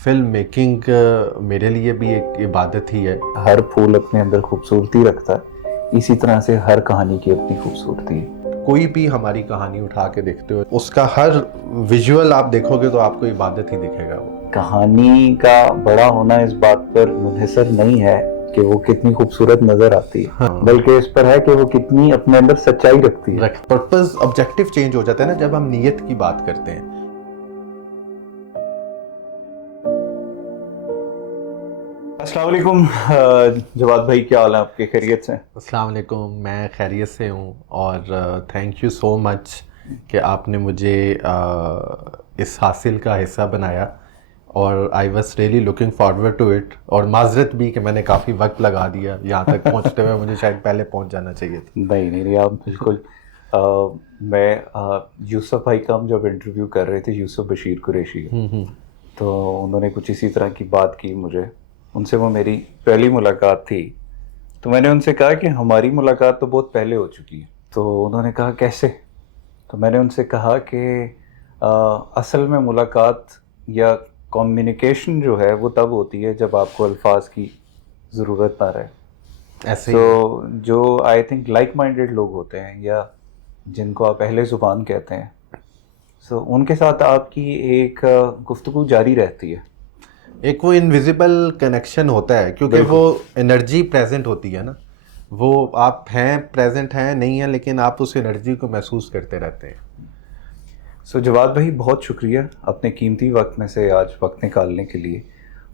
Film making मेरे लिए भी एक इबादत ही है। हर फूल अपने अंदर खूबसूरती रखता है, इसी तरह से हर कहानी की अपनी खूबसूरती है। कोई भी हमारी कहानी उठा के देखते हो, उसका हर विजुअल आप देखोगे तो आपको इबादत ही दिखेगा वो। कहानी का बड़ा होना इस बात पर मुनहसर नहीं है कि वो कितनी खूबसूरत नजर आती है, हाँ। बल्कि इस पर है कि वो कितनी अपने अंदर सच्चाई रखती है। पर्पस ऑब्जेक्टिव चेंज हो जाता है ना जब हम नीयत की बात करते हैं। अस्सलाम वालेकुम जवाद भाई, क्या हाल है आपके? खैरियत से? अस्सलाम वालेकुम, मैं खैरियत से हूँ और थैंक यू सो मच कि आपने मुझे इस हासिल का हिस्सा बनाया और I was really looking forward to it. और माजरत भी कि मैंने काफ़ी वक्त लगा दिया यहाँ तक पहुँचते हुए, मुझे शायद पहले पहुँच जाना चाहिए था। नहीं नहीं नहीं, आप बिल्कुल मैं यूसुफ भाई का हम जब इंटरव्यू कर रहे थे, यूसुफ बशीर कुरैशी का, तो उन्होंने कुछ इसी तरह की बात की मुझे। उनसे वो मेरी पहली मुलाकात थी, तो मैंने उनसे कहा कि हमारी मुलाकात तो बहुत पहले हो चुकी है। तो उन्होंने कहा कैसे? तो मैंने उनसे कहा कि असल में मुलाकात या कम्युनिकेशन जो है वो तब होती है जब आपको अल्फाज की ज़रूरत ना रहे। ऐसे सो ही है। जो आई थिंक लाइक माइंडेड लोग होते हैं, या जिनको आप अहले ज़ुबान कहते हैं, सो उनके साथ आपकी एक गुफ्तगू जारी रहती है। एक वो इनविजिबल कनेक्शन होता है क्योंकि वो बिल्कुल। एनर्जी प्रेजेंट होती है ना। वो आप हैं, प्रेजेंट हैं नहीं है, लेकिन आप उस एनर्जी को महसूस करते रहते हैं। सो जवाद भाई, बहुत शुक्रिया अपने कीमती वक्त में से आज वक्त निकालने के लिए।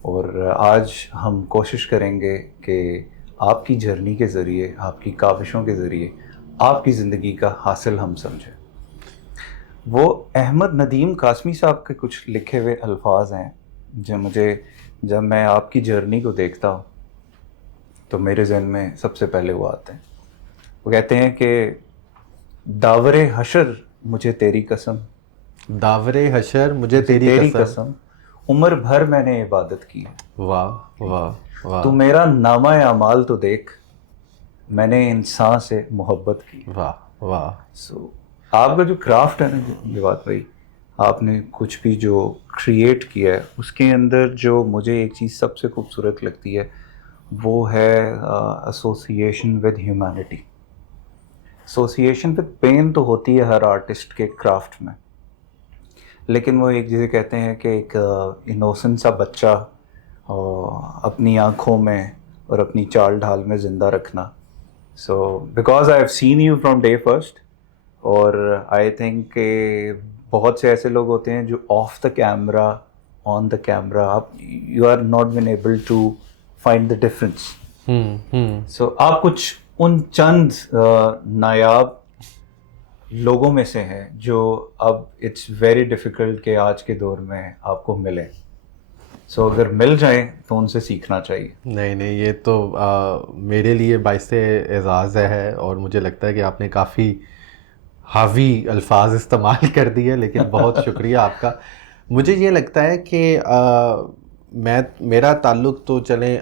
और आज हम कोशिश करेंगे कि आपकी जर्नी के ज़रिए, आपकी काविशों के ज़रिए आपकी ज़िंदगी का हासिल हम समझें। वो अहमद नदीम कासमी साहब के कुछ लिखे हुए अल्फाज हैं जो मुझे, जब मैं आपकी जर्नी को देखता हूँ तो मेरे जहन में सबसे पहले वो आते हैं। वो कहते हैं कि दावरे हशर मुझे तेरी कसम, दावरे हशर मुझे मुझे तेरी तेरी कसम। कसम, उम्र भर मैंने इबादत की है। वाह वाह तू वाह मेरा नामा अमाल तो देख, मैंने इंसान से मोहब्बत की है। वाह वाह। सो आपका जो क्राफ्ट है ना विवाद भाई, आपने कुछ भी जो क्रिएट किया है उसके अंदर जो मुझे एक चीज़ सबसे खूबसूरत लगती है वो है association with humanity. Association with pain तो होती है हर आर्टिस्ट के क्राफ्ट में, लेकिन वो एक जिसे कहते हैं कि एक इनोसेंट सा बच्चा अपनी आँखों में और अपनी चाल ढाल में ज़िंदा रखना। So because I have seen you from day first, और आई थिंक के बहुत से ऐसे लोग होते हैं जो off the camera, on the camera, आप you are not been able to find the difference. Hmm. So आप कुछ उन चंद नायाब लोगों में से हैं जो अब इट्स वेरी डिफ़िकल्ट के आज के दौर में आपको मिले। सो अगर मिल जाए तो उनसे सीखना चाहिए। नहीं नहीं, ये तो मेरे लिए बाइसे एजाज़ है और मुझे लगता है कि आपने काफ़ी हावी अल्फाज इस्तेमाल कर दिए, लेकिन बहुत शुक्रिया आपका। मुझे ये लगता है कि मैं, मेरा ताल्लुक़ तो चले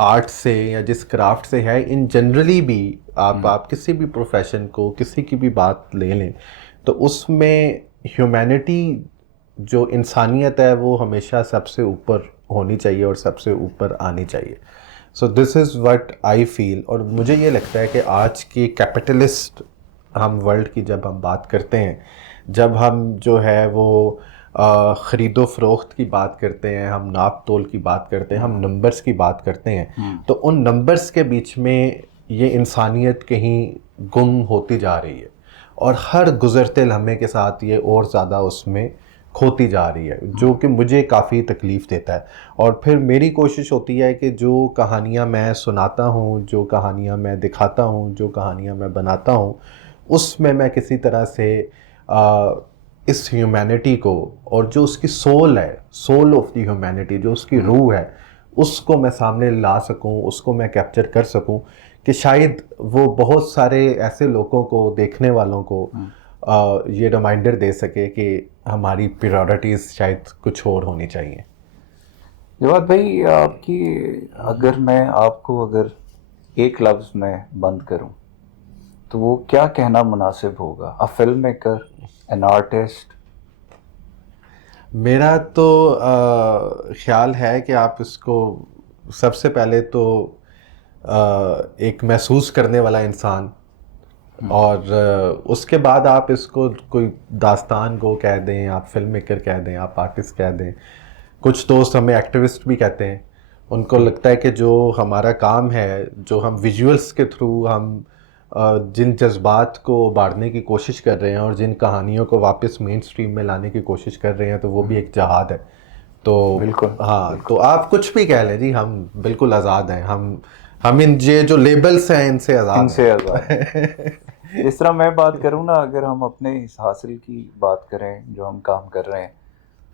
आर्ट से या जिस क्राफ्ट से है, इन जनरली भी आप किसी भी प्रोफेशन को, किसी की भी बात ले लें तो उसमें ह्यूमैनिटी, जो इंसानियत है, वो हमेशा सबसे ऊपर होनी चाहिए और सबसे ऊपर आनी चाहिए। So this is what I feel. और मुझे ये लगता है कि आज की कैपिटलिस्ट हम वर्ल्ड की जब हम बात करते हैं, जब हम जो है वो ख़रीदो फ़रोख्त की बात करते हैं, हम नाप तोल की बात करते हैं, हम नंबर्स की बात करते हैं, तो उन नंबर्स के बीच में ये इंसानियत कहीं गुम होती जा रही है और हर गुज़रते लम्हे के साथ ये और ज़्यादा उसमें खोती जा रही है, जो कि मुझे काफ़ी तकलीफ़ देता है। और फिर मेरी कोशिश होती है कि जो कहानियाँ मैं सुनाता हूँ, जो कहानियाँ मैं दिखाता हूँ, जो कहानियाँ मैं बनाता हूँ, उसमें मैं किसी तरह से इस ह्यूमैनिटी को, और जो उसकी सोल है, सोल ऑफ द ह्यूमैनिटी, जो उसकी रूह है, उसको मैं सामने ला सकूं, उसको मैं कैप्चर कर सकूं, कि शायद वो बहुत सारे ऐसे लोगों को, देखने वालों को ये रिमाइंडर दे सके कि हमारी प्रायोरिटीज़ शायद कुछ और होनी चाहिए। जवाद भाई, आपकी, अगर मैं आपको अगर एक लफ्ज़ में बंद करूं तो वो क्या कहना मुनासिब होगा? A film maker, an artist? मेरा तो ख्याल है कि आप इसको सबसे पहले तो एक महसूस करने वाला इंसान, और उसके बाद आप इसको कोई दास्तान को कह दें, आप फिल्म मेकर कह दें, आप आर्टिस्ट कह दें। कुछ दोस्त हमें एक्टिविस्ट भी कहते हैं। उनको लगता है कि जो हमारा काम है, जो हम विजुअल्स के थ्रू हम जिन जज्बात को उबारने की कोशिश कर रहे हैं और जिन कहानियों को वापस मेन स्ट्रीम में लाने की कोशिश कर रहे हैं, तो वो भी एक जहाद है। तो बिल्कुल, हाँ, बिल्कुल। तो आप कुछ भी कह लें जी, हम बिल्कुल आज़ाद हैं। हम इन ये जो लेबल्स हैं इनसे आज़ाद इनसे हैं। आज़ाद जिस तरह मैं बात करूँ ना, अगर हम अपने इस हासिल की बात करें जो हम काम कर रहे हैं,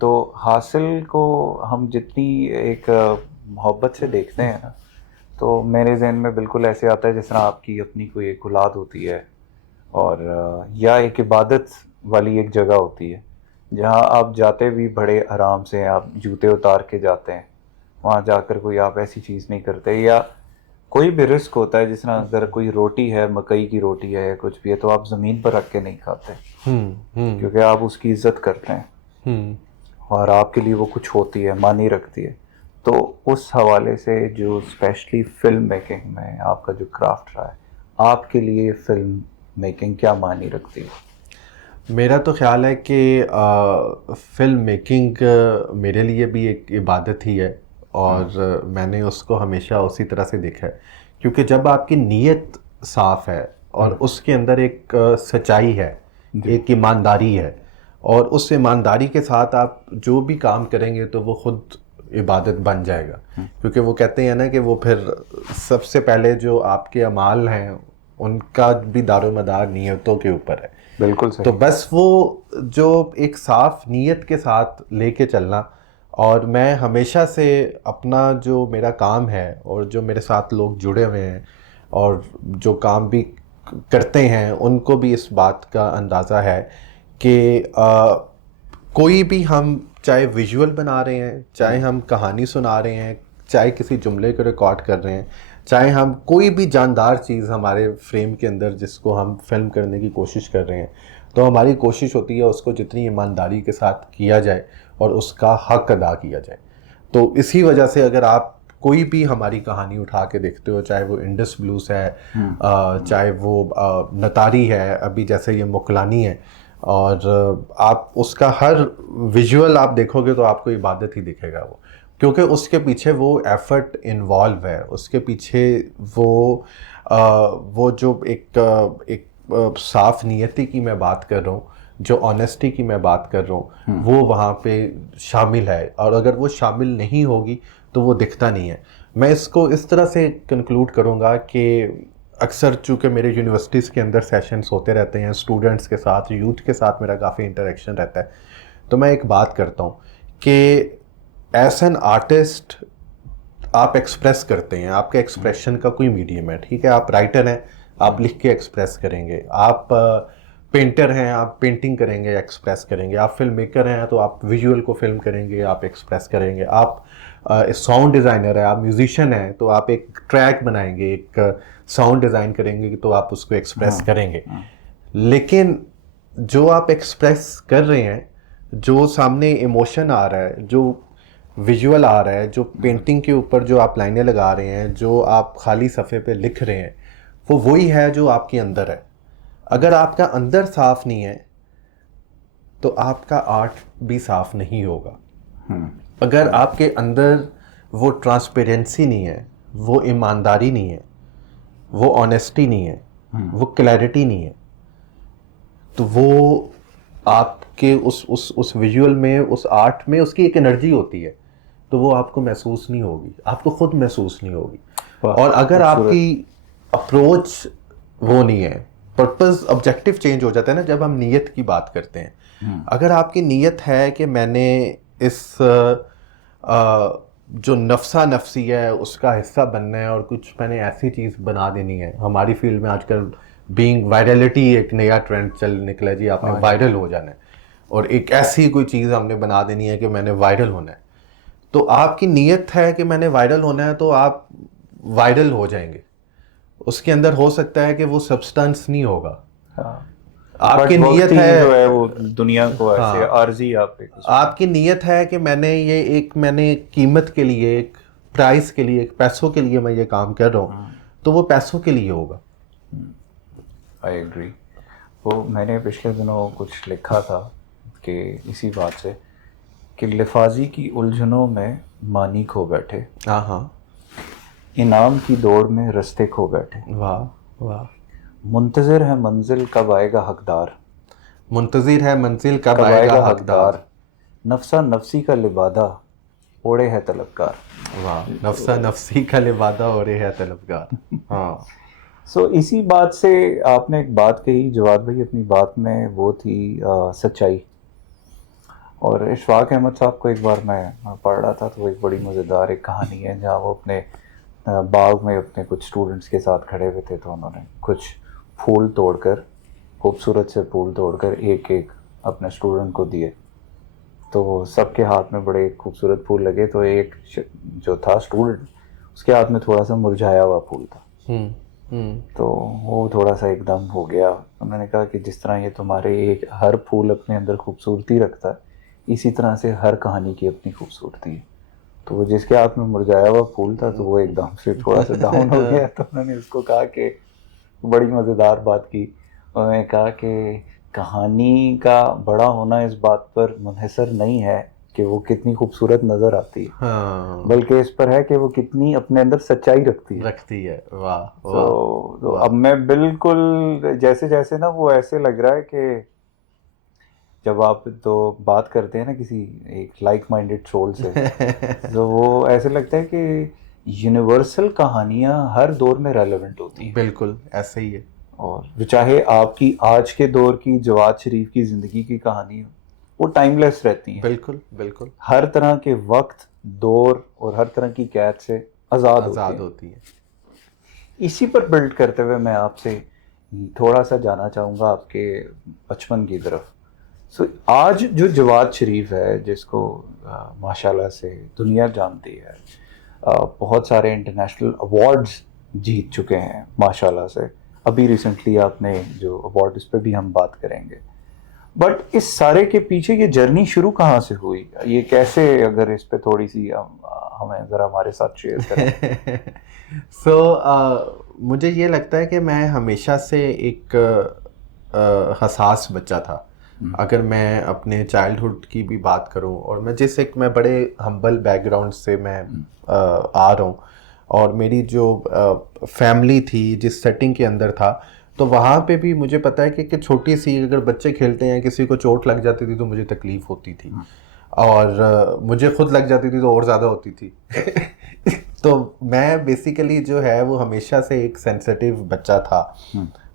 तो हासिल को हम जितनी एक मोहब्बत से देखते हैं ना, तो मेरे जहन में बिल्कुल ऐसे आता है जिस तरह आपकी अपनी कोई एक औलाद होती है, और या एक इबादत वाली एक जगह होती है जहाँ आप जाते भी बड़े आराम से हैं, आप जूते उतार के जाते हैं। वहाँ जाकर कोई आप ऐसी चीज़ नहीं करते, या कोई भी रिस्क होता है, जिस तरह अगर कोई रोटी है, मकई की रोटी है या कुछ भी है, तो आप ज़मीन पर रख के नहीं खाते, क्योंकि आप उसकी इज्जत करते हैं और आपके लिए वो कुछ होती है, मानी रखती है। तो उस हवाले से जो स्पेशली फिल्म मेकिंग में आपका जो क्राफ्ट रहा है, आपके लिए फिल्म मेकिंग क्या मानी रखती है? मेरा तो ख्याल है कि फिल्म मेकिंग मेरे लिए भी एक इबादत ही है, और मैंने उसको हमेशा उसी तरह से देखा है। क्योंकि जब आपकी नीयत साफ़ है और उसके अंदर एक सच्चाई है, एक ईमानदारी है, और उस ईमानदारी के साथ आप जो भी काम करेंगे तो वो खुद इबादत बन जाएगा। क्योंकि वो कहते हैं ना कि वो फिर सबसे पहले जो आपके अमाल हैं उनका भी दारोमदार नीयतों के ऊपर है। बिल्कुल तो सही। बस वो जो एक साफ नीयत के साथ लेके चलना। और मैं हमेशा से अपना जो मेरा काम है और जो मेरे साथ लोग जुड़े हुए हैं और जो काम भी करते हैं, उनको भी इस बात का अंदाज़ा है कि कोई भी, हम चाहे विजुअल बना रहे हैं, चाहे हम कहानी सुना रहे हैं, चाहे किसी जुमले को रिकॉर्ड कर रहे हैं, चाहे हम कोई भी जानदार चीज़ हमारे फ्रेम के अंदर जिसको हम फिल्म करने की कोशिश कर रहे हैं, तो हमारी कोशिश होती है उसको जितनी ईमानदारी के साथ किया जाए और उसका हक अदा किया जाए। तो इसी वजह से अगर आप कोई भी हमारी कहानी उठा के देखते हो, चाहे वो इंडस ब्लूज़ है, चाहे वो नतारी है, अभी जैसे ये मुकलानी है, और आप उसका हर विजुअल आप देखोगे तो आपको इबादत ही दिखेगा वो। क्योंकि उसके पीछे वो एफर्ट इन्वॉल्व है, उसके पीछे वो जो एक साफ नियति की मैं बात कर रहा हूँ, जो ऑनेस्टी की मैं बात कर रहा हूँ, वो वहाँ पे शामिल है। और अगर वो शामिल नहीं होगी तो वो दिखता नहीं है। मैं इसको इस तरह से कंक्लूड करूँगा कि अक्सर चूँकि मेरे यूनिवर्सिटीज़ के अंदर सेशंस होते रहते हैं, स्टूडेंट्स के साथ, यूथ के साथ मेरा काफ़ी इंटरेक्शन रहता है, तो मैं एक बात करता हूँ कि एज एन आर्टिस्ट आप एक्सप्रेस करते हैं, आपके एक्सप्रेशन का कोई मीडियम है, ठीक है। आप राइटर हैं, आप लिख के एक्सप्रेस करेंगे। आप पेंटर हैं, आप पेंटिंग करेंगे, एक्सप्रेस करेंगे। आप फिल्म मेकर हैं तो आप विजुअल को फिल्म करेंगे, आप एक्सप्रेस करेंगे। आप साउंड डिज़ाइनर है, आप म्यूजिशियन हैं तो आप एक ट्रैक बनाएंगे, एक साउंड डिज़ाइन करेंगे तो आप उसको एक्सप्रेस करेंगे। लेकिन जो आप एक्सप्रेस कर रहे हैं, जो सामने इमोशन आ रहा है, जो विजुअल आ रहा है, जो पेंटिंग के ऊपर जो आप लाइनें लगा रहे हैं, जो आप खाली सफ़े पे लिख रहे हैं, वो वही है जो आपके अंदर है। अगर आपका अंदर साफ नहीं है तो आपका आर्ट भी साफ नहीं होगा। अगर आपके अंदर वो ट्रांसपेरेंसी नहीं है, वो ईमानदारी नहीं है, वो ऑनेस्टी नहीं है, वो क्लैरिटी नहीं है, तो वो आपके उस विजुअल में, उस आर्ट में उसकी एक एनर्जी होती है, तो वो आपको महसूस नहीं होगी, आपको खुद महसूस नहीं होगी। और अगर आपकी अप्रोच वो नहीं है, पर्पस, ऑब्जेक्टिव चेंज हो जाता है ना जब हम नीयत की बात करते हैं। अगर आपकी नीयत है कि मैंने इस जो नफसा नफसी है उसका हिस्सा बनना है और कुछ मैंने ऐसी चीज़ बना देनी है। हमारी फील्ड में आजकल बीइंग वायरलिटी एक नया ट्रेंड चल निकला है जी, आपने वायरल हो जाना है और एक ऐसी कोई चीज़ हमने बना देनी है कि मैंने वायरल होना है। तो आपकी नीयत है कि मैंने वायरल होना है तो आप वायरल हो जाएंगे। उसके अंदर हो सकता है कि वो सब्सटेंस नहीं होगा। आपकी But नीयत वक्त ही है, जो है वो दुनिया को ऐसे हाँ, आर्जी आप पे आपकी नीयत है कि मैंने कीमत के लिए, एक प्राइस के लिए, एक पैसों के लिए मैं ये काम कर रहा हूँ, तो वो पैसों के लिए होगा। I agree. वो मैंने पिछले दिनों कुछ लिखा था कि इसी बात से कि लिफाजी की उलझनों में मानी खो बैठे, हाँ हाँ, इनाम की दौड़ में रस्ते खो बैठे, वाह वाह। मुंतज़िर है मंजिल कब आएगा हकदार, मुंतज़िर है मंजिल कब कब आएगा आएगा हकदार। हकदार, नफसा नफसी का लिबादा ओढ़े है तलबकार। वाह, नफसा नफसी का लिबादा हो रहे है तलबगार। हाँ। सो इसी बात से आपने एक बात कही जवाद भाई अपनी बात में, वो थी सच्चाई। और इशफाक अहमद साहब को एक बार मैं पढ़ रहा था तो वो एक बड़ी मज़ेदार एक कहानी है जहाँ वो अपने बाग में अपने कुछ स्टूडेंट्स के साथ खड़े हुए थे, तो उन्होंने कुछ फूल तोड़कर, खूबसूरत से फूल तोड़कर एक एक अपने स्टूडेंट को दिए। तो सबके हाथ में बड़े खूबसूरत फूल लगे, तो एक जो था स्टूडेंट, उसके हाथ में थोड़ा सा मुरझाया हुआ फूल था। तो वो थोड़ा सा एकदम हो गया। उन्होंने कहा कि जिस तरह ये तुम्हारे एक हर फूल अपने अंदर खूबसूरती रखता है, इसी तरह से हर कहानी की अपनी खूबसूरती है। तो वो जिसके हाथ में मुरझाया हुआ फूल था, तो वो एकदम से थोड़ा सा डाउन हो गया। तो उन्होंने उसको कहा कि बड़ी मज़ेदार बात की। उन्होंने कहा कि कहानी का बड़ा होना इस बात पर मुनहसर नहीं है कि वो कितनी खूबसूरत नज़र आती है, हाँ, बल्कि इस पर है कि वो कितनी अपने अंदर सच्चाई रखती है। रखती है। वाह वाह तो वाह। अब मैं बिल्कुल जैसे जैसे ना वो ऐसे लग रहा है कि जब आप तो बात करते हैं ना किसी एक लाइक माइंडेड सोल से, तो वो ऐसे लगता है कि यूनिवर्सल कहानियाँ हर दौर में रेलेवेंट होती हैं। बिल्कुल ऐसे ही है। और चाहे आपकी आज के दौर की जवाद शरीफ की ज़िंदगी की कहानी हो, वो टाइमलेस रहती हैं। बिल्कुल बिल्कुल। हर तरह के वक्त, दौर और हर तरह की कैद से आज़ाद होती आज़ाद है। होती है। इसी पर बिल्ड करते हुए मैं आपसे थोड़ा सा जाना चाहूँगा आपके बचपन की तरफ। सो आज जो जवाद शरीफ है, जिसको माशाल्लाह से दुनिया जानती है, बहुत सारे इंटरनेशनल अवार्ड्स जीत चुके हैं माशाल्लाह से। अभी रिसेंटली आपने जो अवार्ड, इस पर भी हम बात करेंगे। बट इस सारे के पीछे ये जर्नी शुरू कहाँ से हुई, ये कैसे, अगर इस पे थोड़ी सी हमें ज़रा हमारे साथ शेयर करें। मुझे ये लगता है कि मैं हमेशा से एक हसास बच्चा था। अगर मैं अपने चाइल्डहुड की भी बात करूं, और मैं बड़े हम्बल बैकग्राउंड से मैं आ रहा हूं, और मेरी जो फैमिली थी जिस सेटिंग के अंदर था, तो वहाँ पे भी मुझे पता है कि छोटी सी, अगर बच्चे खेलते हैं, किसी को चोट लग जाती थी तो मुझे तकलीफ़ होती थी, और मुझे खुद लग जाती थी तो और ज़्यादा होती थी। तो मैं बेसिकली जो है वो हमेशा से एक सेंसिटिव बच्चा था।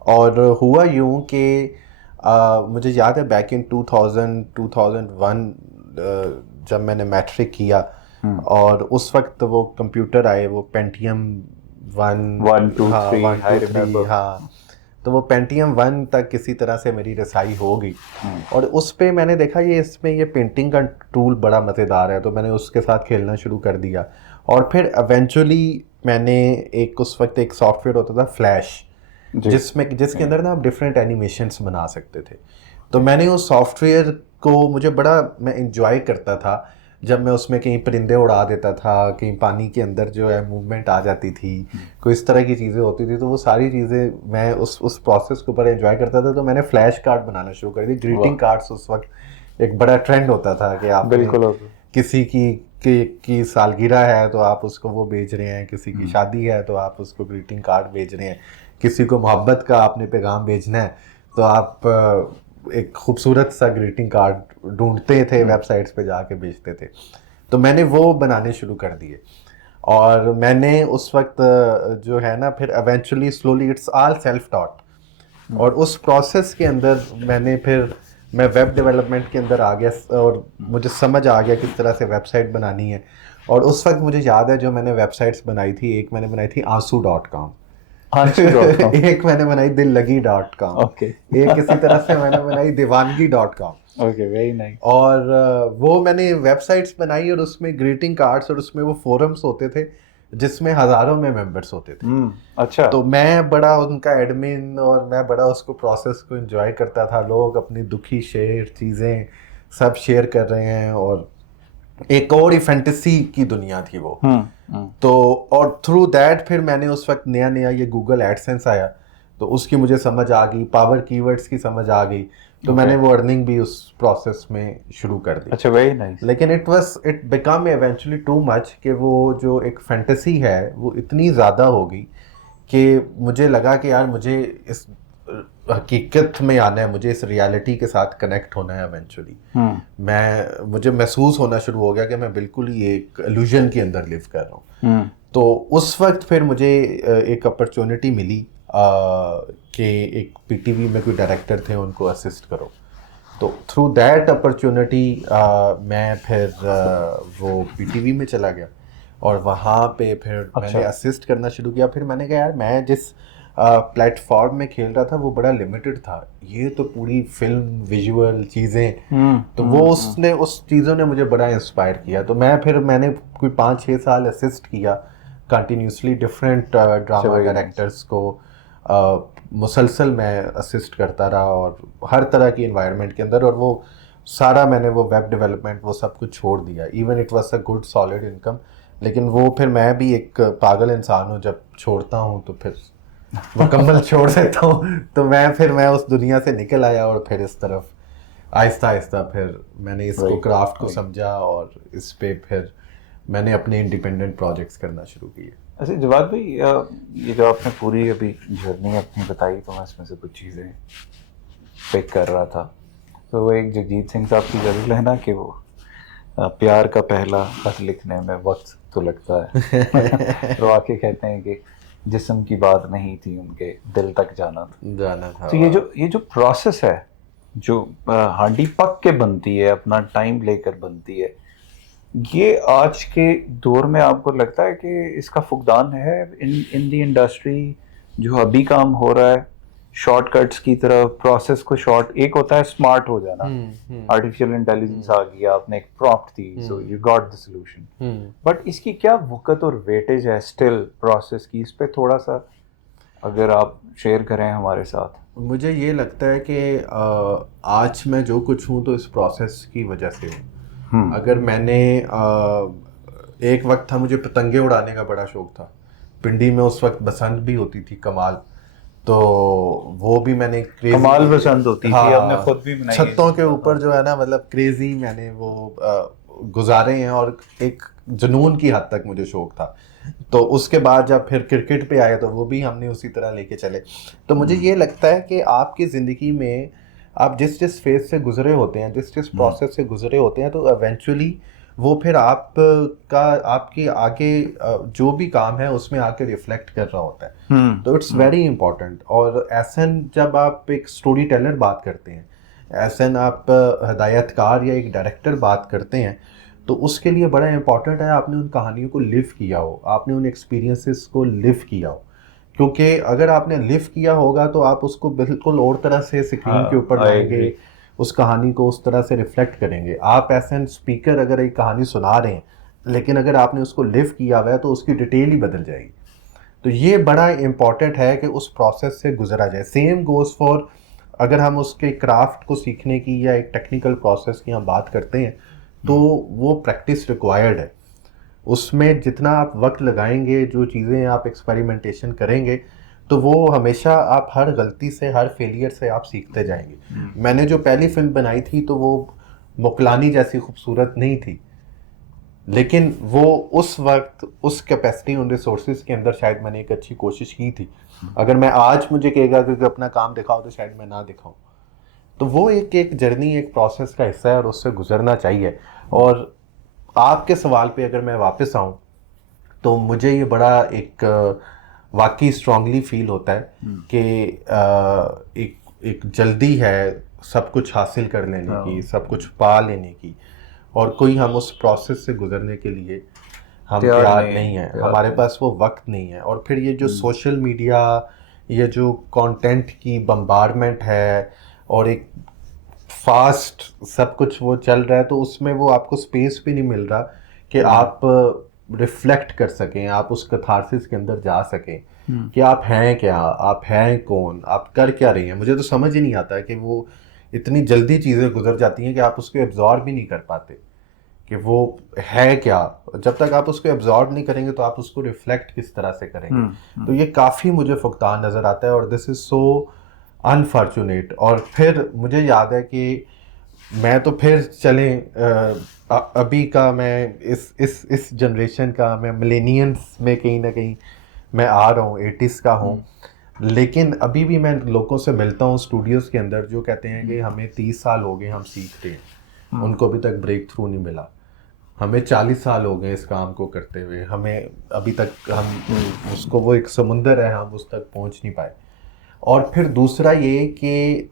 और हुआ यूं कि मुझे याद है बैक इन 2001 जब मैंने मैट्रिक किया, और उस वक्त वो कंप्यूटर आए, वो पेंटियम 1 2 हाँ 3 1 आई 2 3 रिमेम्बर। हाँ। तो वो पेंटियम 1 तक किसी तरह से मेरी रसाई हो गई, और उस पे मैंने देखा इसमें ये पेंटिंग का टूल बड़ा मज़ेदार है, तो मैंने उसके साथ खेलना शुरू कर दिया। और फिर इवेंचुअली मैंने उस वक्त एक सॉफ्टवेयर होता था फ्लैश, जिसके अंदर ना आप डिफरेंट एनिमेशंस बना सकते थे। तो मैंने उस सॉफ्टवेयर को, मुझे बड़ा, मैं इंजॉय करता था जब मैं उसमें कहीं परिंदे उड़ा देता था, कहीं पानी के अंदर जो है मूवमेंट आ जाती थी, कोई इस तरह की चीज़ें होती थी, तो वो सारी चीज़ें मैं उस प्रोसेस के ऊपर एंजॉय करता था। तो मैंने फ्लैश कार्ड बनाना शुरू कर दी। ग्रीटिंग कार्ड्स उस वक्त एक बड़ा ट्रेंड होता था कि आपने बिल्कुल किसी की सालगिरह है तो आप उसको वो भेज रहे हैं, किसी की शादी है तो आप उसको ग्रीटिंग कार्ड भेज रहे हैं, किसी को मोहब्बत का आपने पैगाम भेजना है तो आप एक खूबसूरत सा ग्रीटिंग कार्ड ढूंढते थे, वेबसाइट्स पे जाके भेजते थे। तो मैंने वो बनाने शुरू कर दिए, और मैंने उस वक्त जो है ना, फिर eventually slowly it's all self taught, और उस प्रोसेस के अंदर मैं वेब डेवलपमेंट के अंदर आ गया, और मुझे समझ आ गया किस तरह से वेबसाइट बनानी है। और उस वक्त मुझे याद है जो मैंने वेबसाइट्स बनाई थी, एक मैंने बनाई थी आंसू.com, आंसू.com, एक मैंने बनाई दिल्लगी.com, ओके, एक इसी तरह से मैंने बनाई दीवानगी.com। Okay, very nice. और वो मैंने वेबसाइट्स बनाई, और उसमें ग्रीटिंग कार्ड्स, और उसमें वो फोरम्स होते थे जिसमें हज़ारों में मेंबर्स होते थे। अच्छा। तो मैं बड़ा उनका एडमिन और मैं बड़ा उसको प्रोसेस को एंजॉय करता था। लोग अपनी दुखी शेयर चीज़ें सब शेयर कर रहे हैं और एक और ही फैंटेसी की दुनिया थी वो। तो और थ्रू दैट फिर मैंने उस वक्त नया नया ये गूगल एडसेंस आया, तो उसकी मुझे समझ आ गई, पावर कीवर्ड्स की समझ आ गई, तो मैंने वो अर्निंग भी उस प्रोसेस में शुरू कर दी। अच्छा, वेरी नाइस। लेकिन it become eventually too much कि वो जो एक फैंटेसी है वो इतनी ज़्यादा होगी कि मुझे लगा कि यार मुझे इस हकीकत में आना है, मुझे इस रियलिटी के साथ कनेक्ट होना है इवेंचुअली। मुझे महसूस होना शुरू हो गया कि मैं बिल्कुल ही एक इल्यूजन के अंदर लिव कर रहा हूँ। तो उस वक्त फिर मुझे एक अपॉर्चुनिटी मिली कि एक पीटीवी में कोई डायरेक्टर थे, उनको असिस्ट करो। तो थ्रू दैट अपॉर्चुनिटी मैं फिर वो पीटीवी में चला गया और वहाँ पे फिर मैंने असिस्ट करना शुरू किया। फिर मैंने कहा यार मैं जिस प्लेटफॉर्म में खेल रहा था वो बड़ा लिमिटेड था, ये तो पूरी फिल्म विजुअल चीज़ें, तो वो उस चीज़ों ने मुझे बड़ा इंस्पायर किया। तो मैंने कोई 5-6 साल असिस्ट किया कंटिन्यूसली डिफरेंट ड्रामा डायरेक्टर्स को, मुसलसल मैं असिस्ट करता रहा और हर तरह की इन्वायरमेंट के अंदर। और वो सारा मैंने वो वेब डेवलपमेंट वो सब कुछ छोड़ दिया, even it was a good solid income, लेकिन वो फिर मैं भी एक पागल इंसान हूँ, जब छोड़ता हूँ तो फिर मुकम्मल छोड़ देता हूँ। तो मैं उस दुनिया से निकल आया और फिर इस तरफ आहिस्ता आहिस्ता फिर मैंने इसको क्राफ्ट को समझा और इस पे फिर मैंने अपने इंडिपेंडेंट प्रोजेक्ट्स करना शुरू किए। अच्छा जवाद भाई, ये जो आपने पूरी अभी जर्नी अपनी बताई, तो मैं इसमें से कुछ चीज़ें पिक कर रहा था। तो वो एक जगजीत सिंह साहब की गज़ल है ना कि वो प्यार का पहला खत लिखने में वक्त तो लगता है। तो आके कहते हैं कि जिस्म की बात नहीं थी, उनके दिल तक जाना था। तो ये जो प्रोसेस है, जो हांडी पक के बनती है, अपना टाइम लेकर बनती है, ये आज के दौर में आपको लगता है कि इसका फुकदान है इन द इंडस्ट्री? जो अभी काम हो रहा है शॉर्टकट्स की तरफ, प्रोसेस को शॉर्ट, एक होता है स्मार्ट हो जाना, आर्टिफिशियल इंटेलिजेंस आ गया, आपने एक prompt the, so you got the solution, but इसकी क्या वक़्त और वेटेज है स्टिल प्रोसेस की? इस पे थोड़ा सा अगर आप शेयर करें हमारे साथ। मुझे ये लगता है कि आज मैं जो कुछ हूँ तो इस प्रोसेस की वजह से हूँ। अगर मैंने एक वक्त था मुझे पतंगे उड़ाने का बड़ा शौक था, पिंडी में उस वक्त बसंत भी होती थी कमाल, तो वो भी मैंने कमाल बसंत होती थी, हमने खुद भी मनाई छतों के ऊपर जो है ना, मतलब क्रेजी मैंने वो गुजारे हैं और एक जुनून की हद तक मुझे शौक था। तो उसके बाद जब फिर क्रिकेट पे आए तो वो भी हमने उसी तरह लेके चले। तो मुझे ये लगता है कि आपकी ज़िंदगी में आप जिस जिस फेज से गुजरे होते हैं, जिस जिस प्रोसेस से गुजरे होते हैं, तो इवेंचुअली वो फिर आपका आपके आगे जो भी काम है उसमें आके रिफ्लेक्ट कर रहा होता है। तो इट्स वेरी इंपॉर्टेंट। और ऐसन जब आप एक स्टोरी टेलर बात करते हैं, ऐसन आप हदायतकार या एक डायरेक्टर बात करते हैं, तो उसके लिए बड़ा इंपॉर्टेंट है आपने उन कहानियों को लिव किया हो, आपने उन एक्सपीरियंसेस को लिव किया हो। क्योंकि अगर आपने लिव किया होगा तो आप उसको बिल्कुल और तरह से स्क्रीन के ऊपर लाएंगे, उस कहानी को उस तरह से रिफ्लेक्ट करेंगे। आप ऐसे स्पीकर अगर एक कहानी सुना रहे हैं, लेकिन अगर आपने उसको लिव किया हुआ है तो उसकी डिटेल ही बदल जाएगी। तो ये बड़ा इम्पॉर्टेंट है कि उस प्रोसेस से गुजरा जाए। सेम गोज़ फॉर अगर हम उसके क्राफ्ट को सीखने की या एक टेक्निकल प्रोसेस की हम बात करते हैं, तो वो प्रैक्टिस रिक्वायर्ड है। उसमें जितना आप वक्त लगाएंगे, जो चीज़ें आप एक्सपेरिमेंटेशन करेंगे, तो वो हमेशा आप हर गलती से, हर फेलियर से आप सीखते जाएंगे। मैंने जो पहली फिल्म बनाई थी तो वो मुकलानी जैसी खूबसूरत नहीं थी, लेकिन वो उस वक्त उस कैपेसिटी, उन रिसोर्सेज के अंदर शायद मैंने एक अच्छी कोशिश की थी। अगर मैं आज मुझे कहेगा कि अपना काम दिखाओ तो शायद मैं ना दिखाऊं। तो वो एक जर्नी, एक प्रोसेस का हिस्सा है और उससे गुजरना चाहिए। और आपके सवाल पे अगर मैं वापस आऊँ तो मुझे ये बड़ा एक वाकई स्ट्रांगली फील होता है कि एक जल्दी है सब कुछ हासिल कर लेने की, सब कुछ पा लेने की, और कोई हम उस प्रोसेस से गुजरने के लिए हम तैयार नहीं है, हमारे पास वो वक्त नहीं है। और फिर ये जो सोशल मीडिया, ये जो कंटेंट की बम्बारमेंट है और एक फास्ट सब कुछ वो चल रहा है, तो उसमें वो आपको स्पेस भी नहीं मिल रहा कि आप रिफ्लेक्ट कर सकें, आप उस कैथारसिस के अंदर जा सकें कि आप हैं क्या, आप हैं कौन, आप कर क्या रही हैं। मुझे तो समझ ही नहीं आता कि वो इतनी जल्दी चीज़ें गुजर जाती हैं कि आप उसको एब्जॉर्ब भी नहीं कर पाते कि वो है क्या। जब तक आप उसको एब्जॉर्ब नहीं करेंगे तो आप उसको रिफ्लेक्ट किस तरह से करेंगे। तो ये काफ़ी मुझे फुकदान नज़र आता है और दिस इज़ सो अनफॉर्चुनेट। और फिर मुझे याद है कि मैं तो फिर अभी का मैं इस जनरेशन का, मैं मिलेनियंस में कहीं ना कहीं मैं आ रहा हूँ, 80s का हूँ। लेकिन अभी भी मैं लोगों से मिलता हूँ स्टूडियोज़ के अंदर जो कहते हैं कि हमें 30 साल हो गए हम सीख रहे हैं, उनको अभी तक ब्रेक थ्रू नहीं मिला। हमें 40 साल हो गए इस काम को करते हुए, हमें अभी तक हम उसको, वो एक समुंदर है, हम उस तक पहुँच नहीं पाए। और फिर दूसरा ये कि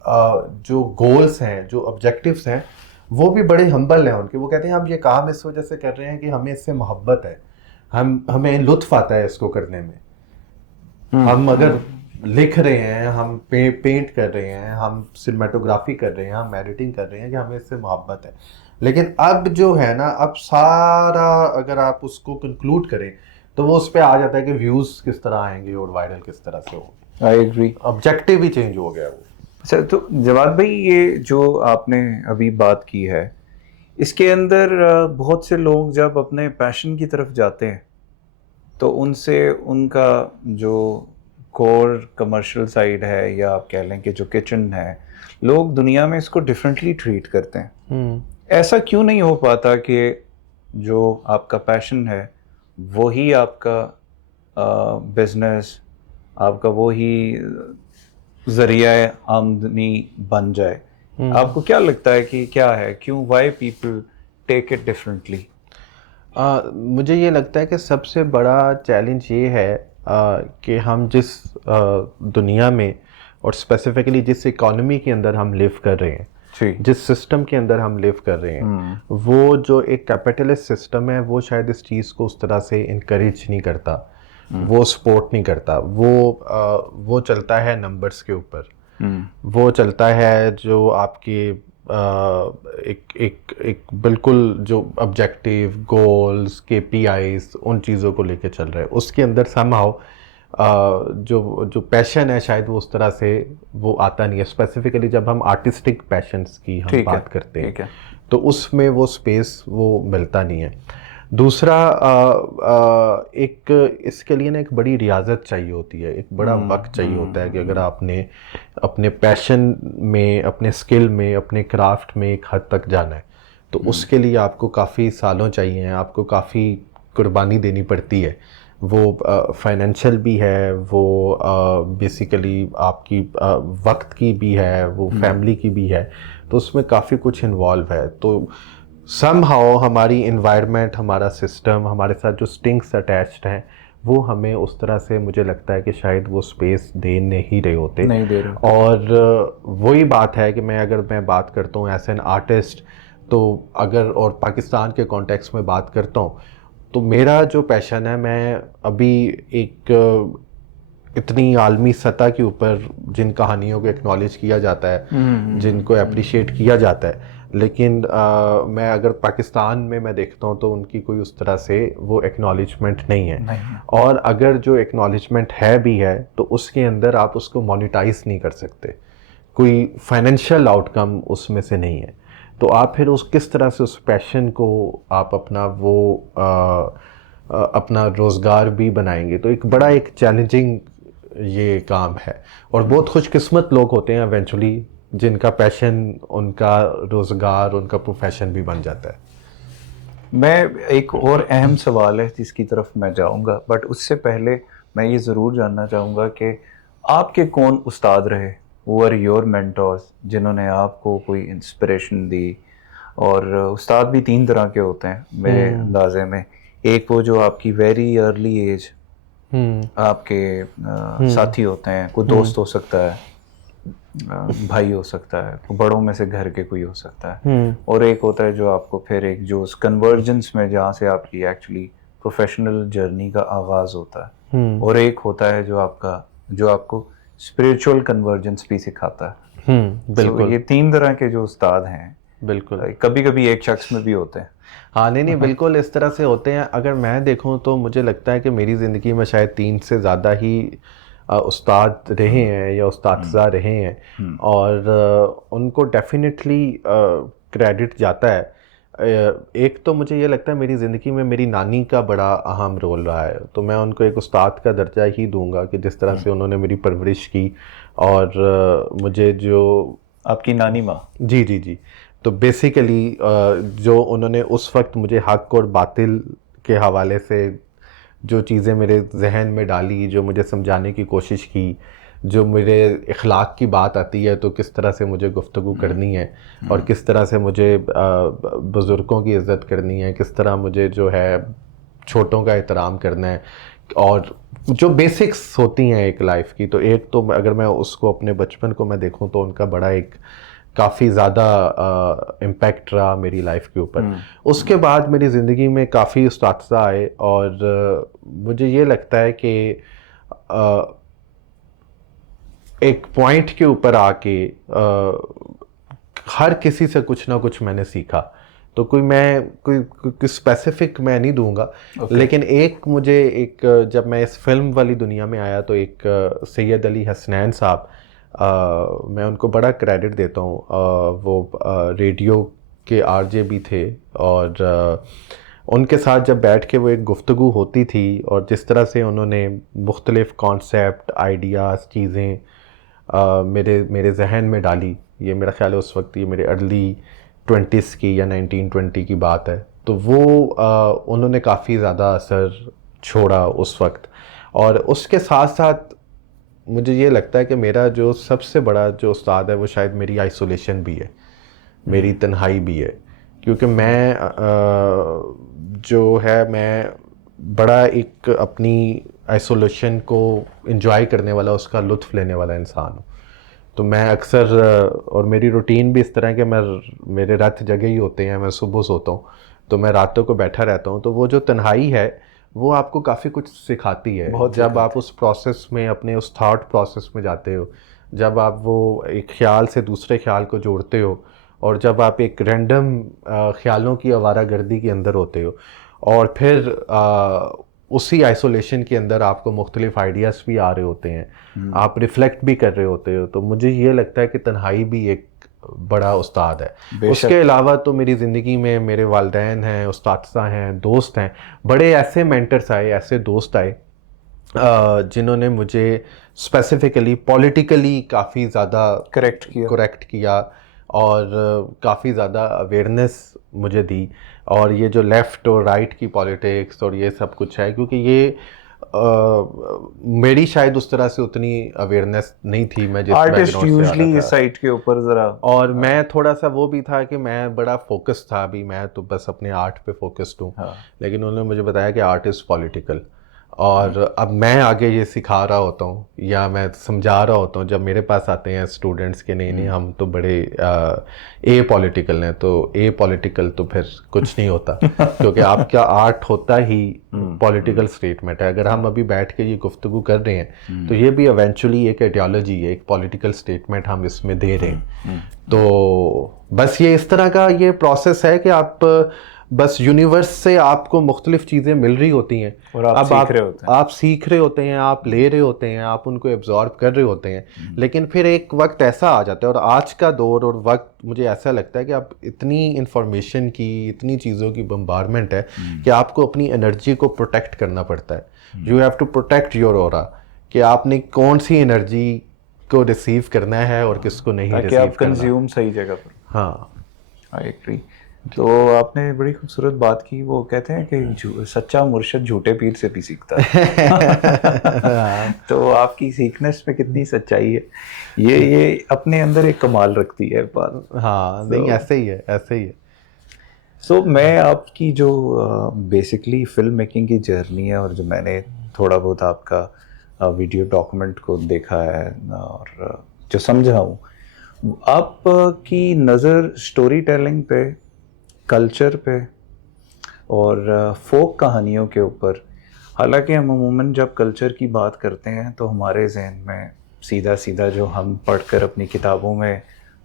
जो गोल्स हैं, जो ऑब्जेक्टिव्स हैं, वो भी बड़े हम्बल हैं उनके। वो कहते हैं हम ये काम इस वजह से कर रहे हैं कि हमें इससे मोहब्बत है, हमें लुत्फ़ आता है इसको करने में। हम अगर लिख रहे हैं, हम पेंट कर रहे हैं, हम सिनेमेटोग्राफी कर रहे हैं, हम एडिटिंग कर रहे हैं कि हमें इससे मोहब्बत है। लेकिन अब जो है ना, अब सारा अगर आप उसको कंक्लूड करें तो वो उस पर आ जाता है कि व्यूज़ किस तरह आएंगे और वायरल किस तरह से होंगे। आई एग्री, ऑब्जेक्टिव ही चेंज हो गया वो। अच्छा, तो जवाद भाई ये जो आपने अभी बात की है, इसके अंदर बहुत से लोग जब अपने पैशन की तरफ जाते हैं तो उनसे उनका जो कोर कमर्शियल साइड है, या आप कह लें कि जो किचन है, लोग दुनिया में इसको डिफरेंटली ट्रीट करते हैं। ऐसा क्यों नहीं हो पाता कि जो आपका पैशन है वही आपका बिजनेस, आपका वही जरिया आमदनी बन जाए? आपको क्या लगता है कि क्या है, क्यों, why people take it differently? मुझे ये लगता है कि सबसे बड़ा चैलेंज ये है कि हम जिस दुनिया में और स्पेसिफिकली जिस इकोनॉमी के अंदर हम लिव कर रहे हैं, जिस सिस्टम के अंदर हम लिव कर रहे हैं, वो जो एक कैपिटलिस्ट सिस्टम है, वो शायद इस चीज़ को उस तरह से इनकरेज नहीं करता, वो सपोर्ट नहीं करता। वो चलता है नंबर्स के ऊपर, वो चलता है जो आपके एक बिल्कुल जो ऑब्जेक्टिव गोल्स KPIs उन चीज़ों को लेके चल रहा है। उसके अंदर समहाउ जो पैशन है शायद वो उस तरह से वो आता नहीं है। स्पेसिफिकली जब हम आर्टिस्टिक पैशंस की हम बात करते हैं तो उसमें वो स्पेस वो मिलता नहीं है। दूसरा एक इसके लिए ना एक बड़ी रियाजत चाहिए होती है, एक बड़ा वक्त चाहिए होता है कि अगर आपने अपने पैशन में, अपने स्किल में, अपने क्राफ्ट में एक हद तक जाना है तो उसके लिए आपको काफ़ी सालों चाहिए हैं, आपको काफ़ी कुर्बानी देनी पड़ती है। वो फाइनेंशियल भी है, वो बेसिकली आपकी वक्त की भी है, वो फैमिली की भी है, तो उसमें काफ़ी कुछ इन्वॉल्व है। तो समहाउ हमारी इन्वायरमेंट, हमारा सिस्टम, हमारे साथ जो स्टिंग्स अटैच्ड हैं, वो हमें उस तरह से मुझे लगता है कि शायद वो स्पेस दे नहीं रहे होते। नहीं दे रहे। और वही बात है कि अगर मैं बात करता हूँ एज एन आर्टिस्ट, तो अगर और पाकिस्तान के कॉन्टेक्स्ट में बात करता हूँ तो मेरा जो पैशन है, मैं अभी एक इतनी आलमी सतह के ऊपर जिन कहानियों को एक्नॉलेज किया जाता है, जिनको अप्रिशिएट किया जाता है, लेकिन मैं अगर पाकिस्तान में मैं देखता हूँ तो उनकी कोई उस तरह से वो एक्नॉलेजमेंट नहीं है। और अगर जो एक्नॉलेजमेंट है भी है तो उसके अंदर आप उसको मोनेटाइज नहीं कर सकते, कोई फाइनेंशियल आउटकम उसमें से नहीं है। तो आप फिर उस किस तरह से उस पैशन को आप अपना वो अपना रोज़गार भी बनाएंगे। तो एक बड़ा एक चैलेंजिंग ये काम है। और बहुत खुशकिस्मत लोग होते हैं इवेंचुअली जिनका पैशन उनका रोज़गार, उनका प्रोफेशन भी बन जाता है। मैं एक और अहम सवाल है जिसकी तरफ मैं जाऊंगा, बट उससे पहले मैं ये ज़रूर जानना चाहूँगा कि आपके कौन उस्ताद रहे, वो आर योर मेंटोर्स, जिन्होंने आपको कोई इंस्पिरेशन दी? और उस्ताद भी तीन तरह के होते हैं मेरे अंदाजे में। एक वो जो आपकी वेरी अर्ली एज आपके साथी होते हैं, कोई दोस्त हो सकता है, भाई हो सकता है, बड़ों में से घर के कोई हो सकता है, और एक होता है जो आपको फिर एक जो कन्वर्जेंस में जहाँ से आपकी एक्चुअली प्रोफेशनल जर्नी का आगाज होता है, और एक होता है जो आपको स्पिरिचुअल कन्वर्जेंस भी सिखाता है। बिल्कुल। ये तीन तरह के जो उस्ताद हैं, बिल्कुल, कभी कभी एक शख्स में भी होते हैं। हाँ नहीं नहीं बिल्कुल इस तरह से होते हैं। अगर मैं देखूं तो मुझे लगता है कि मेरी ज़िंदगी में शायद 3 से ज़्यादा ही उस्ताद रहे हैं या उस्तादज़ा रहे हैं, और उनको डेफिनेटली क्रेडिट जाता है। एक तो मुझे ये लगता है मेरी ज़िंदगी में मेरी नानी का बड़ा अहम रोल रहा है, तो मैं उनको एक उस्ताद का दर्जा ही दूंगा कि जिस तरह से उन्होंने मेरी परवरिश की, और मुझे जो आपकी नानी माँ? जी जी जी। तो बेसिकली जो उन्होंने उस वक्त मुझे हक और बातिल के हवाले से जो चीज़ें मेरे जहन में डाली, जो मुझे समझाने की कोशिश की, जो मेरे इखलाक की बात आती है तो किस तरह से मुझे गुफ्तगू करनी है, और किस तरह से मुझे बुज़ुर्गों की इज़्ज़त करनी है, किस तरह मुझे जो है छोटों का एहतराम करना है, और जो बेसिक्स होती हैं एक लाइफ की। तो एक तो अगर मैं उसको अपने बचपन को मैं देखूं तो उनका बड़ा एक काफ़ी ज़्यादा इम्पैक्ट रहा मेरी लाइफ के ऊपर। उसके बाद मेरी ज़िंदगी में काफ़ी उस्तादज़ा आए, और मुझे ये लगता है कि एक पॉइंट के ऊपर आके हर किसी से कुछ ना कुछ मैंने सीखा। तो कोई स्पेसिफिक मैं नहीं दूंगा, लेकिन एक मुझे एक जब मैं इस फिल्म वाली दुनिया में आया तो एक सैयद अली हसनैन साहब, मैं उनको बड़ा क्रेडिट देता हूँ। वो रेडियो के आरजे भी थे, और उनके साथ जब बैठ के वो एक गुफ्तगू होती थी और जिस तरह से उन्होंने मुख्तलिफ़ कॉन्सेप्ट, आइडियाज़, चीज़ें मेरे मेरे जहन में डाली। ये मेरा ख्याल है उस वक्त ये मेरे अर्ली 20s की या 1920 की बात है। तो वो उन्होंने काफ़ी ज़्यादा असर छोड़ा उस वक्त। और उसके साथ साथ मुझे ये लगता है कि मेरा जो सबसे बड़ा जो उस्ताद है वो शायद मेरी आइसोलेशन भी है, मेरी तन्हाई भी है। क्योंकि मैं जो है मैं बड़ा एक अपनी आइसोलेशन को एंजॉय करने वाला, उसका लुत्फ़ लेने वाला इंसान हूँ। तो मैं अक्सर और मेरी रूटीन भी इस तरह है कि मेरे रात जगे ही होते हैं, मैं सुबह सोता हूँ तो मैं रातों को बैठा रहता हूँ। तो वो जो तन्हाई है वो आपको काफ़ी कुछ सिखाती है। जब आप उस प्रोसेस में, अपने उस थॉट प्रोसेस में जाते हो, जब आप वो एक ख्याल से दूसरे ख्याल को जोड़ते हो, और जब आप एक रैंडम ख्यालों की आवारागर्दी के अंदर होते हो, और फिर उसी आइसोलेशन के अंदर आपको मुख्तलिफ आइडियाज़ भी आ रहे होते हैं, आप रिफ़्लेक्ट भी कर रहे होते हो। तो मुझे ये लगता है कि तन्हाई भी एक बड़ा उस्ताद है। उसके अलावा तो मेरी ज़िंदगी में मेरे वालिदैन हैं, उस्तादसा हैं, दोस्त हैं। बड़े ऐसे मेंटर्स आए, ऐसे दोस्त आए जिन्होंने मुझे स्पेसिफ़िकली पॉलिटिकली काफ़ी ज़्यादा करेक्ट किया, और काफ़ी ज़्यादा अवेयरनेस मुझे दी। और ये जो लेफ़्ट और राइट की पॉलिटिक्स और ये सब कुछ है, क्योंकि ये मेरी शायद उस तरह से उतनी अवेयरनेस नहीं थी। मैं जिस आर्टिस्ट यूजुअली इस साइड के ऊपर ज़रा, और मैं थोड़ा सा वो भी था कि मैं बड़ा फोकस था, अभी मैं तो बस अपने आर्ट पे फोकस्ड हूँ। लेकिन उन्होंने मुझे बताया कि आर्ट इज़ पॉलिटिकल, और अब मैं आगे ये सिखा रहा होता हूँ या मैं समझा रहा होता हूँ जब मेरे पास आते हैं स्टूडेंट्स के, नहीं हम तो बड़े ए पॉलिटिकल हैं। तो ए पॉलिटिकल तो फिर कुछ नहीं होता क्योंकि आपका आर्ट होता ही पॉलिटिकल स्टेटमेंट है। अगर हम अभी बैठ के ये गुफ्तगू कर रहे हैं तो ये भी इवेंचुअली एक आइडियोलॉजी है, एक पॉलिटिकल स्टेटमेंट हम इसमें दे रहे हैं। तो बस ये इस तरह का ये प्रोसेस है कि आप बस यूनिवर्स से आपको मुख्तलिफ चीज़ें मिल रही होती हैं, और आप सीख रहे होते हैं, आप ले रहे होते हैं, आप उनको एब्जॉर्ब कर रहे होते हैं। लेकिन फिर एक वक्त ऐसा आ जाता है, और आज का दौर और वक्त मुझे ऐसा लगता है कि आप इतनी इंफॉर्मेशन की, इतनी चीज़ों की बम्बारमेंट है कि आपको अपनी एनर्जी को प्रोटेक्ट करना पड़ता है। You have to protect your aura, कि आपने कौन सी एनर्जी को रिसीव करना है और किसको नहीं रिसीव करना, कंज्यूम सही जगह पर। हाँ, आई एग्री। तो आपने बड़ी खूबसूरत बात की। वो कहते हैं कि सच्चा मुर्शिद झूठे पीर से भी सीखता है। तो आपकी सीखनेस में कितनी सच्चाई है, ये अपने अंदर एक कमाल रखती है बात। हाँ नहीं ऐसे ही है, ऐसे ही है। सो मैं आपकी जो बेसिकली फिल्म मेकिंग की जर्नी है, और जो मैंने थोड़ा बहुत आपका वीडियो डॉक्यूमेंट को देखा है और जो समझा हूँ, आपकी नज़र स्टोरी टेलिंग पे, कल्चर पे और फोक कहानियों के ऊपर, हालांकि हम अमूमन जब कल्चर की बात करते हैं तो हमारे जहन में सीधा सीधा जो हम पढ़कर अपनी किताबों में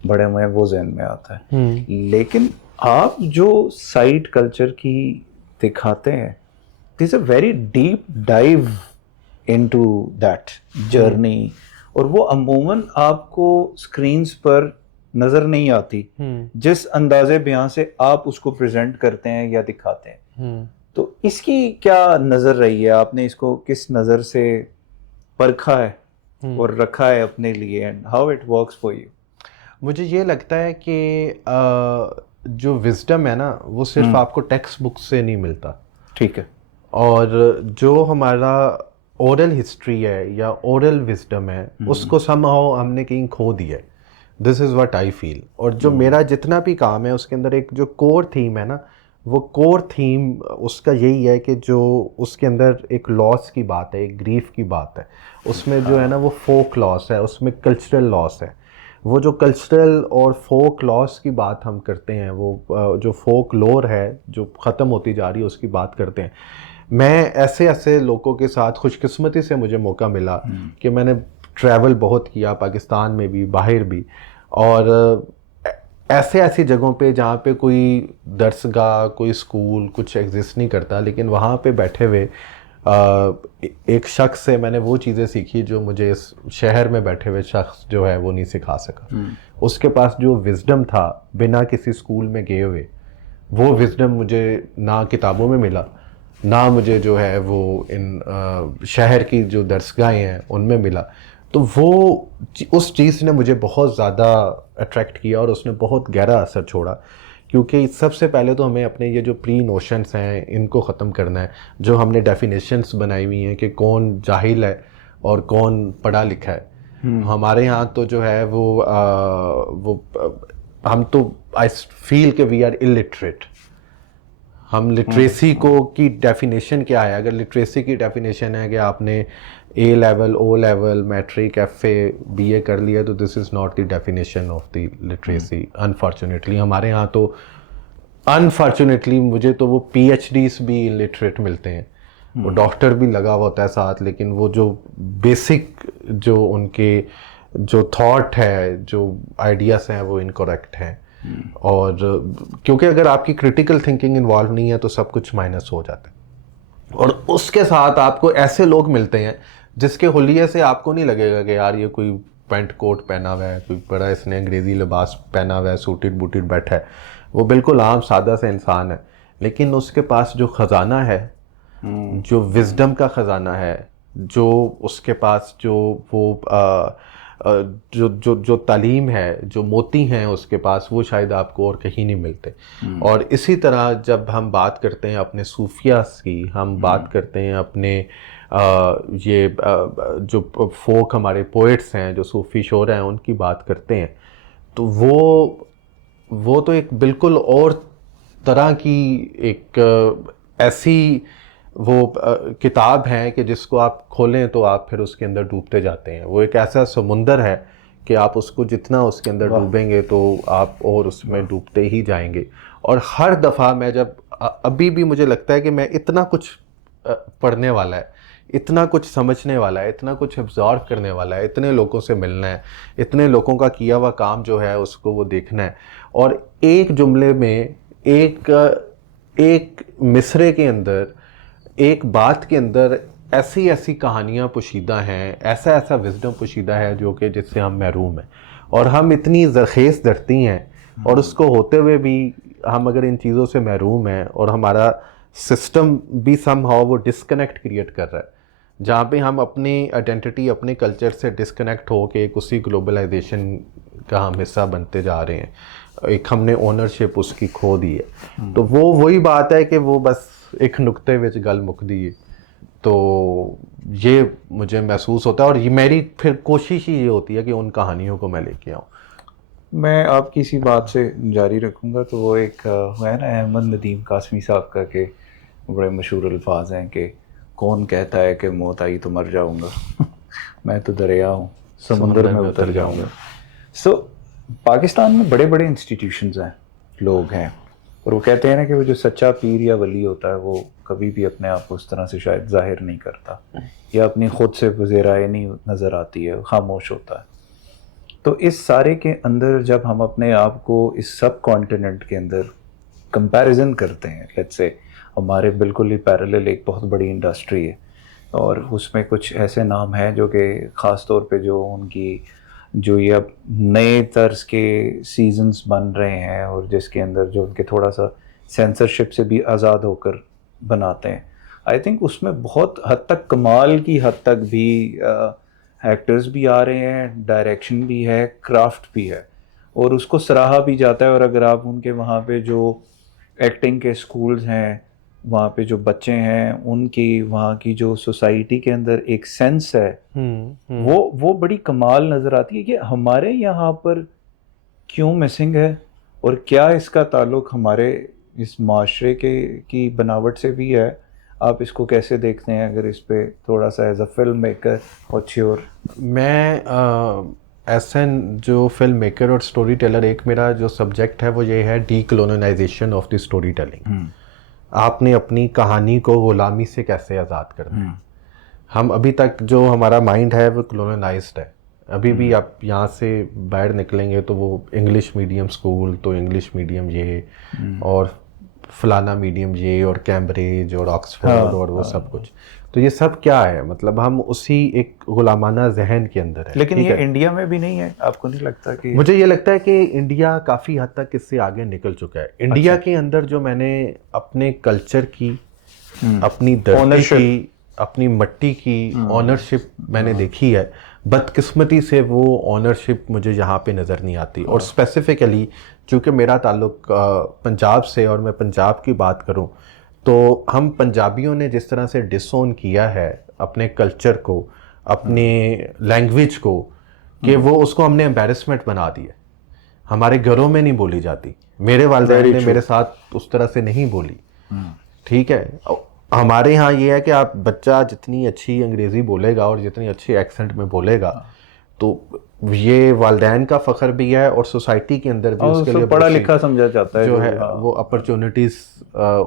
बड़े हुए हैं वो जहन में आता है। लेकिन आप जो साइड कल्चर की दिखाते हैं, this a very deep dive into that journey, और वो अमूमन आपको स्क्रीन्स पर नजर नहीं आती जिस अंदाजे बयां से आप उसको प्रेजेंट करते हैं या दिखाते हैं। तो इसकी क्या नजर रही है, आपने इसको किस नजर से परखा है और रखा है अपने लिए, and how it works for you? मुझे ये लगता है कि जो विजडम है ना वो सिर्फ आपको टेक्स्ट बुक से नहीं मिलता। ठीक है। और जो हमारा ओरल हिस्ट्री है या ओरल विजडम है उसको समहाउ हमने कहीं खो दिया है। This is what I feel. और जो मेरा जितना भी काम है उसके अंदर एक जो कोर थीम है ना, वो कोर थीम उसका यही है कि जो उसके अंदर एक लॉस की बात है, एक ग्रीफ की बात है, उसमें जो है ना वो फोक लॉस है, उसमें कल्चरल लॉस है। वो जो कल्चरल और फोक लॉस की बात हम करते हैं, वो जो फोक लोर है जो ख़त्म होती जा रही है उसकी बात करते हैं। मैं ऐसे ऐसे लोगों के साथ खुशकिस्मती से मुझे मौका मिला कि मैंने ट्रैवल बहुत किया, पाकिस्तान में भी बाहर भी, और ऐसे ऐसी जगहों पे जहाँ पे कोई दरसगाह कोई स्कूल कुछ एग्जिस्ट नहीं करता, लेकिन वहाँ पे बैठे हुए एक शख्स से मैंने वो चीज़ें सीखी जो मुझे इस शहर में बैठे हुए शख्स जो है वो नहीं सिखा सका। उसके पास जो विजडम था बिना किसी स्कूल में गए हुए, वो विजडम मुझे ना किताबों में मिला, ना मुझे जो है वो इन शहर की जो दरसगाहें हैं उनमें मिला। तो वो उस चीज़ ने मुझे बहुत ज़्यादा अट्रैक्ट किया और उसने बहुत गहरा असर छोड़ा, क्योंकि सबसे पहले तो हमें अपने ये जो प्री नोशंस हैं इनको ख़त्म करना है। जो हमने डेफिनेशंस बनाई हुई हैं कि कौन जाहिल है और कौन पढ़ा लिखा है। हमारे यहाँ तो जो है हम तो आई फील कि वी आर इलिटरेट। हम लिटरेसी को की डेफिनेशन क्या है? अगर लिटरेसी की डेफिनेशन है कि आपने A level O level matric F A B A कर लिया, तो this is not the definition of the literacy unfortunately. हमारे यहाँ तो अनफॉर्चुनेटली मुझे तो वो PhDs भी इलिटरेट मिलते हैं, वो डॉक्टर भी लगा हुआ होता है साथ, लेकिन वो जो बेसिक जो उनके जो थॉट है जो आइडियाज़ हैं वो इनकरेक्ट हैं। और क्योंकि अगर आपकी क्रिटिकल थिंकिंग इन्वॉल्व नहीं है तो सब कुछ माइनस हो जाता है। और उसके साथ आपको ऐसे लोग मिलते हैं जिसके हुलिये से आपको नहीं लगेगा कि यार ये कोई पैंट कोट पहना हुआ है, कोई बड़ा इसने अंग्रेज़ी लिबास पहना हुआ है, सूटेड बूटेड बैठा है। वो बिल्कुल आम सादा सा इंसान है, लेकिन उसके पास जो ख़जाना है, जो विजडम का ख़जाना है, जो उसके पास जो वो जो जो जो तालीम है, जो मोती हैं उसके पास, वो शायद आपको और कहीं नहीं मिलते। और इसी तरह जब हम बात करते हैं अपने सूफियास की, हम बात करते हैं अपने जो फोक हमारे पोइट्स हैं, जो सूफ़ी शोरा हैं, उनकी बात करते हैं, तो वो तो एक बिल्कुल और तरह की एक ऐसी वो किताब है कि जिसको आप खोलें तो आप फिर उसके अंदर डूबते जाते हैं। वो एक ऐसा समुंदर है कि आप उसको जितना उसके अंदर डूबेंगे तो आप और उसमें डूबते ही जाएंगे। और हर दफ़ा मैं जब अभी भी मुझे लगता है कि मैं इतना कुछ पढ़ने वाला है, इतना कुछ समझने वाला है, इतना कुछ एब्जॉर्व करने वाला है, इतने लोगों से मिलना है, इतने लोगों का किया हुआ काम जो है उसको वो देखना है, और एक जुमले में एक मिसरे के अंदर एक बात के अंदर ऐसी ऐसी कहानियाँ पोशीदा हैं, ऐसा ऐसा विजडम पोशीदा है जो कि जिससे हम महरूम हैं। और हम इतनी ज़रखेज़ धरती हैं, और उसको होते हुए भी हम अगर इन चीज़ों से महरूम हैं, और हमारा सिस्टम भी समहाउ वो डिस्कनेक्ट क्रिएट कर रहा है, जहाँ पे हम अपनी आइडेंटिटी अपने कल्चर से डिस्कनेक्ट हो के एक उसी ग्लोबलाइजेशन का हम हिस्सा बनते जा रहे हैं। एक हमने ओनरशिप उसकी खो दी है। तो वो वही बात है कि वो बस एक नुक्ते विच गल मुकदी है। तो ये मुझे महसूस होता है, और ये मेरी फिर कोशिश ही ये होती है कि उन कहानियों को मैं लेके आऊँ। मैं आपकी इसी बात से जारी रखूँगा। तो वो एक है ना अहमद नदीम कासमी साहब का के बड़े मशहूर अल्फाज हैं कि कौन कहता है कि मौत आई तो मर जाऊँगा मैं तो दरिया हूँ समुंदर में उतर जाऊँगा। सो पाकिस्तान में बड़े बड़े इंस्टीट्यूशंस हैं, लोग हैं, और वो कहते हैं ना कि वो जो सच्चा पीर या वली होता है वो कभी भी अपने आप को उस तरह से शायद जाहिर नहीं करता, या अपनी खुद से वज़ेराए नहीं नज़र आती है, खामोश होता है। तो इस सारे के अंदर जब हम अपने आप को इस सब कॉन्टिनेंट के अंदर कंपैरिजन करते हैं, लेट्स से हमारे बिल्कुल ही पैरेलल एक बहुत बड़ी इंडस्ट्री है और उसमें कुछ ऐसे नाम हैं जो कि ख़ास तौर पे जो उनकी जो ये अब नए तर्ज के सीजन्स बन रहे हैं और जिसके अंदर जो उनके थोड़ा सा सेंसरशिप से भी आज़ाद होकर बनाते हैं, आई थिंक उसमें बहुत हद तक कमाल की हद तक भी एक्टर्स भी आ रहे हैं, डायरेक्शन भी है, क्राफ्ट भी है और उसको सराहा भी जाता है। और अगर आप उनके वहाँ पे जो एक्टिंग के स्कूल्स हैं, वहाँ पे जो बच्चे हैं, उनकी वहाँ की जो सोसाइटी के अंदर एक सेंस है, वो बड़ी कमाल नज़र आती है कि हमारे यहाँ पर क्यों मिसिंग है और क्या इसका ताल्लुक हमारे इस माशरे के की बनावट से भी है। आप इसको कैसे देखते हैं, अगर इस पे थोड़ा सा एज अ फिल्म मेकर और श्योर? मैं ऐसा जो फिल्म मेकर और स्टोरी टेलर, एक मेरा जो सब्जेक्ट है वो ये है decolonisation of the story telling. आपने अपनी कहानी को गुलामी से कैसे आज़ाद करना है। हम अभी तक जो हमारा माइंड है वो कॉलोनाइज्ड है। अभी भी आप यहाँ से बाहर निकलेंगे तो वो इंग्लिश मीडियम स्कूल, तो इंग्लिश मीडियम ये और फलाना मीडियम ये और कैम्ब्रिज और ऑक्सफोर्ड और वो सब कुछ। तो ये सब क्या है, मतलब हम उसी एक गुलामाना जहन के अंदर है। लेकिन ये इंडिया में भी नहीं है, आपको नहीं लगता कि? मुझे ये लगता है कि इंडिया काफ़ी हद तक इससे आगे निकल चुका है। इंडिया के अंदर जो मैंने अपने कल्चर की, अपनी धरती की, अपनी मट्टी की ऑनरशिप मैंने देखी है, बदकिस्मती से वो ऑनरशिप मुझे यहाँ पे नज़र नहीं आती। और स्पेसिफिकली चूँकि मेरा ताल्लुक पंजाब से और मैं पंजाब की बात करूँ, तो हम पंजाबियों ने जिस तरह से डिसोन किया है अपने कल्चर को, अपने लैंग्वेज को, कि वो उसको हमने एम्बैरेसमेंट बना दिया। हमारे घरों में नहीं बोली जाती। मेरे वालिदैन ने मेरे साथ उस तरह से नहीं बोली। ठीक है, हमारे यहाँ ये है कि आप बच्चा जितनी अच्छी अंग्रेज़ी बोलेगा और जितनी अच्छी एक्सेंट में बोलेगा, तो ये वालिदैन का फ़ख्र भी है और सोसाइटी के अंदर भी उसके लिए पढ़ा लिखा समझा जाता है जो है वो अपॉर्चुनिटीज़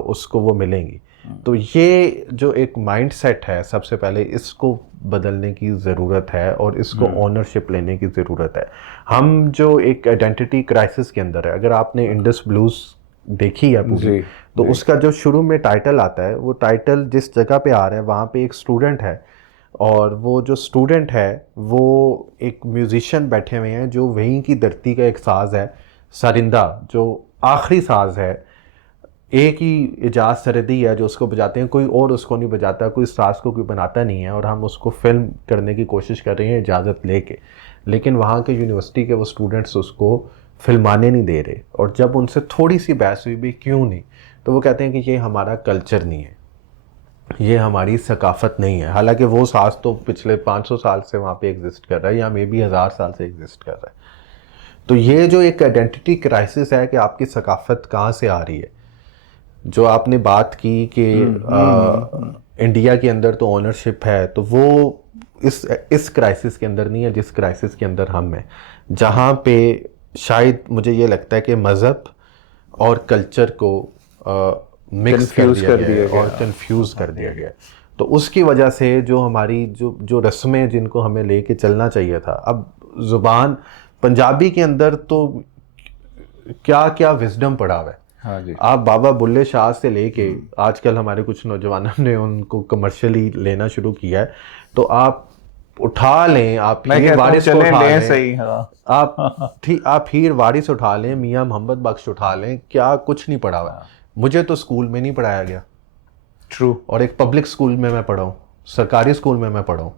उसको वो मिलेंगी। तो ये जो एक माइंड सेट है, सबसे पहले इसको बदलने की ज़रूरत है और इसको ऑनरशिप लेने की ज़रूरत है। हम जो एक आइडेंटिटी क्राइसिस के अंदर है, अगर आपने इंडस ब्लूज़ देखी है पूरी, तो उसका जो शुरू में टाइटल आता है, वो टाइटल जिस जगह पे आ रहा है वहाँ पे एक स्टूडेंट है और वो जो स्टूडेंट है वो एक म्यूजिशियन बैठे हुए हैं जो वहीं की धरती का एक साज़ है, सरिंदा, जो आखिरी साज़ है। एक ही इजाज़ सरदी है जो उसको बजाते हैं, कोई और उसको नहीं बजाता, कोई साज़ को कोई बनाता नहीं है, और हम उसको फिल्म करने की कोशिश कर रहे हैं इजाज़त लेके, लेकिन वहाँ के यूनिवर्सिटी के वो स्टूडेंट्स उसको फिल्माने नहीं दे रहे। और जब उनसे थोड़ी सी बहस हुई भी क्यों नहीं, तो वो कहते हैं कि ये हमारा कल्चर नहीं है, ये हमारी सकाफ़त नहीं है। हालांकि वो साज़ तो पिछले 500 साल से वहाँ पे एग्जिस्ट कर रहा है या मे बी 1000 साल से एग्जिस्ट कर रहा है। तो ये जो एक आइडेंटिटी क्राइसिस है कि आपकी सकाफ़त कहाँ से आ रही है, जो आपने बात की कि इंडिया के अंदर तो ओनरशिप है, तो वो इस क्राइसिस के अंदर नहीं है जिस क्राइसिस के अंदर हम हैं, जहाँ पे शायद मुझे ये लगता है कि मज़हब और कल्चर को मिक्स कर दिया गया और कंफ्यूज कर दिया गया। तो उसकी वजह से जो हमारी जो रस्में जिनको हमें लेके चलना चाहिए था, अब ज़ुबान पंजाबी के अंदर तो क्या क्या विजडम पड़ा हुआ है। हाँ जी। आप बाबा बुल्ले शाह से लेके आजकल हमारे कुछ नौजवानों ने उनको कमर्शियली लेना शुरू किया है, तो आप उठा लें, आप हीर वारिस को उठा लें, सही, हाँ। आप हीर वारिस उठा लें, मियाँ मोहम्मद बख्श उठा लें, क्या कुछ नहीं पढ़ा हुआ है। मुझे तो स्कूल में नहीं पढ़ाया गया। ट्रू। और एक पब्लिक स्कूल में मैं पढ़ा हूँ, सरकारी स्कूल में मैं पढ़ा हूँ,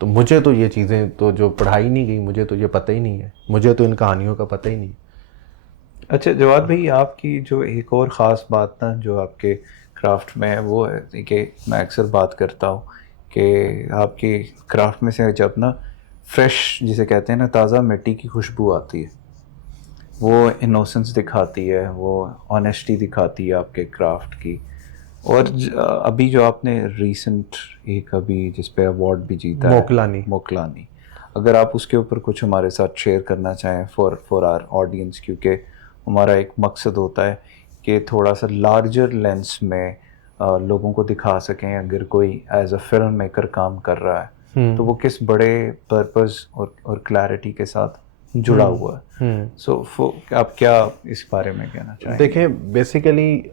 तो मुझे तो ये चीज़ें तो जो पढ़ाई नहीं गई, मुझे तो ये पता ही नहीं है, मुझे तो इन कहानियों का पता ही नहीं। अच्छा जवाद भाई, आपकी जो एक और ख़ास बात ना जो आपके क्राफ्ट में है वो है कि मैं अक्सर बात करता हूँ कि आपकी क्राफ्ट में से जब ना फ्रेश, जिसे कहते हैं ना, ताज़ा मिट्टी की खुशबू आती है, वो इनोसेंस दिखाती है, वो ऑनेस्टी दिखाती है आपके क्राफ्ट की। और अभी जो आपने रीसेंट एक अभी जिस पे अवार्ड भी जीता है, मोकलानी, अगर आप उसके ऊपर कुछ हमारे साथ शेयर करना चाहें फॉर आवर ऑडियंस, क्योंकि हमारा एक मकसद होता है कि थोड़ा सा लार्जर लेंस में लोगों को दिखा सकें, अगर कोई एज अ फिल्म मेकर काम कर रहा है तो वो किस बड़े पर्पस और क्लैरिटी के साथ जुड़ा हुआ है। सो आप क्या इस बारे में कहना चाहेंगे? देखें, बेसिकली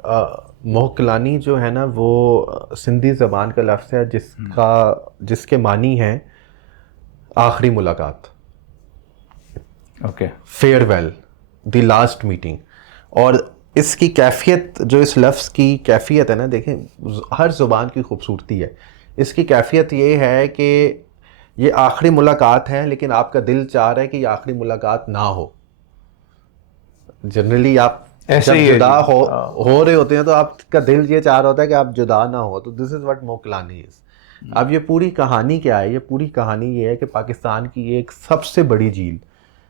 मोहकलानी जो है ना वो सिंधी ज़बान का लफ्ज़ है जिसके मानी है आखिरी मुलाकात, okay, farewell, the last meeting. और इसकी कैफियत, जो इस लफ्ज़ की कैफियत है ना, देखें हर ज़ुबान की खूबसूरती है। इसकी कैफियत ये है कि ये आखिरी मुलाकात है, लेकिन आपका दिल चाह रहा है कि ये आखिरी मुलाकात ना हो। जनरली आप ऐसे जब ही है जुदा जी। हो रहे होते हैं तो आपका दिल ये चाह रहा होता है कि आप जुदा ना हो। तो दिस इज़ व्हाट मोकलानी इज़। अब ये पूरी कहानी क्या है? ये पूरी कहानी ये है कि पाकिस्तान की एक सबसे बड़ी झील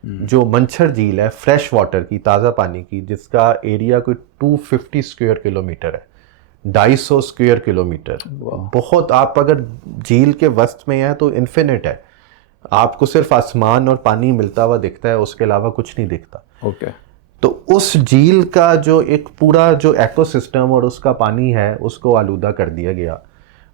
जो मंछर झील है, फ्रेश वाटर की, ताज़ा पानी की, जिसका एरिया कोई 250 स्क्वायर किलोमीटर है, 250 स्क्वायर किलोमीटर। बहुत, आप अगर झील के वस्त में हैं तो इन्फिनिट है, आपको सिर्फ आसमान और पानी मिलता हुआ दिखता है, उसके अलावा कुछ नहीं दिखता। ओके। तो उस झील का जो एक पूरा जो इकोसिस्टम और उसका पानी है उसको आलूदा कर दिया गया,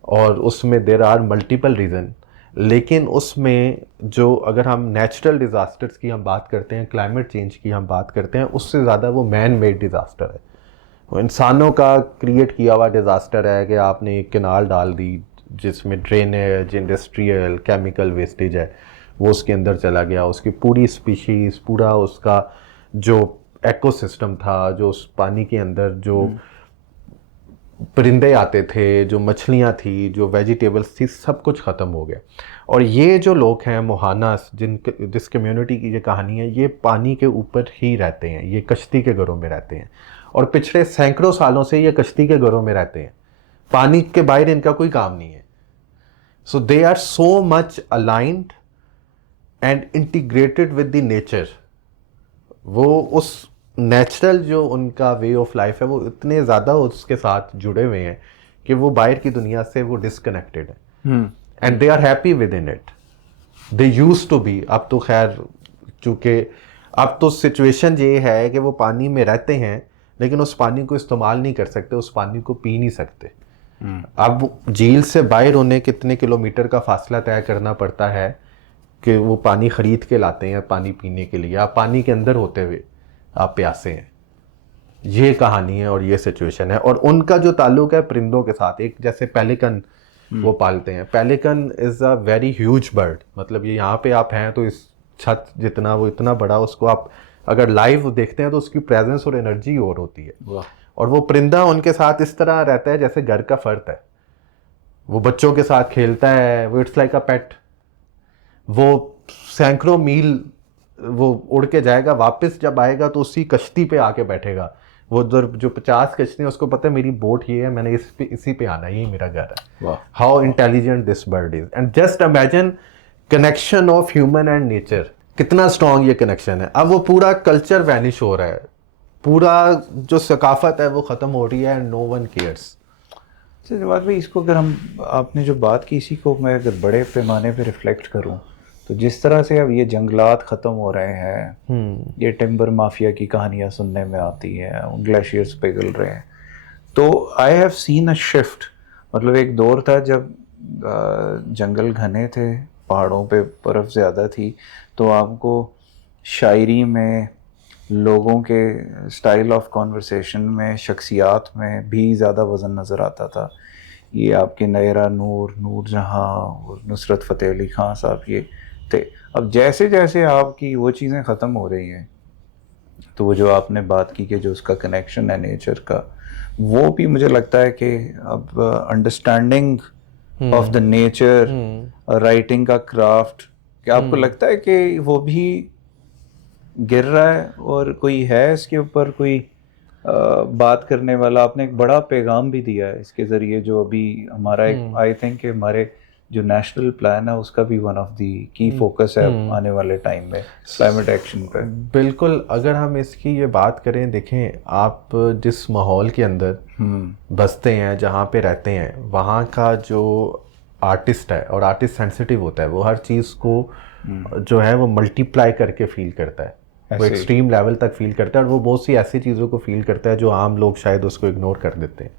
और उसमें देर आर मल्टीपल रीज़न। लेकिन उसमें जो, अगर हम नेचुरल डिज़ास्टर्स की हम बात करते हैं, क्लाइमेट चेंज की हम बात करते हैं, उससे ज़्यादा वो मैन मेड डिज़ास्टर है, वो इंसानों का क्रिएट किया हुआ डिज़ास्टर है कि आपने एक कैनाल डाल दी जिसमें ड्रेनेज, इंडस्ट्रियल, केमिकल वेस्टेज है, वो उसके अंदर चला गया, उसकी पूरी स्पीशीज़, पूरा उसका जो इकोसिस्टम था, जो उस पानी के अंदर जो परिंदे आते थे, जो मछलियाँ थी, जो वेजिटेबल्स थी, सब कुछ ख़त्म हो गया। और ये जो लोग हैं मोहानास, जिस कम्युनिटी की ये कहानी है, ये पानी के ऊपर ही रहते हैं, ये कश्ती के घरों में रहते हैं, और पिछले सैकड़ों सालों से ये कश्ती के घरों में रहते हैं, पानी के बाहर इनका कोई काम नहीं है। So they are so much aligned and integrated with the nature. वो उस नेचुरल जो उनका वे ऑफ लाइफ है, वो इतने ज़्यादा उसके साथ जुड़े हुए हैं कि वो बाहर की दुनिया से वो डिसकनेक्टेड है, and they are happy within it. They used to be. अब तो खैर, चूँकि अब तो सिचुएशन ये है कि वो पानी में रहते हैं लेकिन उस पानी को इस्तेमाल नहीं कर सकते, उस पानी को पी नहीं सकते। अब झील से बाहर उन्हें कितने किलोमीटर का फासला तय करना पड़ता है कि वो पानी ख़रीद के लाते हैं पानी पीने के लिए। आप पानी के अंदर होते हुए आप प्यासे हैं। ये कहानी है और ये सिचुएशन है। और उनका जो ताल्लुक है परिंदों के साथ, एक जैसे पेलिकन वो पालते हैं। Pelican is a very huge bird, मतलब ये यहाँ पे आप हैं तो इस छत जितना, वो इतना बड़ा, उसको आप अगर लाइव देखते हैं तो उसकी प्रेजेंस और एनर्जी और होती है। और वो परिंदा उनके साथ इस तरह रहता है जैसे घर का फर्द है, वो बच्चों के साथ खेलता है, वो इट्स लाइक अ पेट। वो सैकड़ों मील वो उड़ के जाएगा, वापस जब आएगा तो उसी कश्ती पे आके बैठेगा। वो जो 50 कश्ती है उसको पता है मेरी बोट ये है, मैंने इसी पे आना है, यही मेरा घर है। How intelligent this bird is. And just imagine connection of human and nature, कितना स्ट्रॉन्ग ये कनेक्शन है। अब वो पूरा कल्चर वैनिश हो रहा है, पूरा जो सकाफत है वो ख़त्म हो रही है, and no one cares. Jawad भाई, इसको अगर हम, आपने जो बात की, इसी को मैं अगर बड़े पैमाने पे रिफ्लेक्ट करूं, तो जिस तरह से अब ये जंगलात ख़त्म हो रहे हैं, ये टिम्बर माफिया की कहानियां सुनने में आती हैं, ग्लेशियर्स पिघल रहे हैं, तो I have seen a shift. मतलब एक दौर था जब जंगल घने थे, पहाड़ों पे बर्फ़ ज़्यादा थी, तो आपको शायरी में, लोगों के स्टाइल ऑफ कॉन्वर्सेशन में, शख्सियात में भी ज़्यादा वज़न नज़र आता था। ये आपके नयरा नूर, नूर जहाँ और नुसरत फ़तेह अली ख़ान साहब ये थे। अब जैसे जैसे आपकी वो चीज़ें ख़त्म हो रही हैं, तो वो जो आपने बात की कि जो उसका कनेक्शन है नेचर का, वो भी मुझे लगता है कि अब understanding of the nature, writing का क्राफ्ट, क्या आपको लगता है कि वो भी गिर रहा है? और कोई है इसके ऊपर कोई बात करने वाला? आपने एक बड़ा पैगाम भी दिया है इसके ज़रिए, जो अभी हमारा एक, आई थिंक हमारे जो नेशनल प्लान है उसका भी वन ऑफ दी की फोकस है आने वाले टाइम में क्लाइमेट एक्शन पे। बिल्कुल। अगर हम इसकी ये बात करें, देखें आप जिस माहौल के अंदर बसते हैं, जहाँ पे रहते हैं, वहाँ का जो आर्टिस्ट है, और आर्टिस्ट सेंसिटिव होता है, वो हर चीज़ को जो है वो मल्टीप्लाई करके फील करता है, वो एक्सट्रीम लेवल तक फील करता है, और वो बहुत सी ऐसी चीज़ों को फील करता है जो आम लोग शायद उसको इग्नोर कर देते हैं।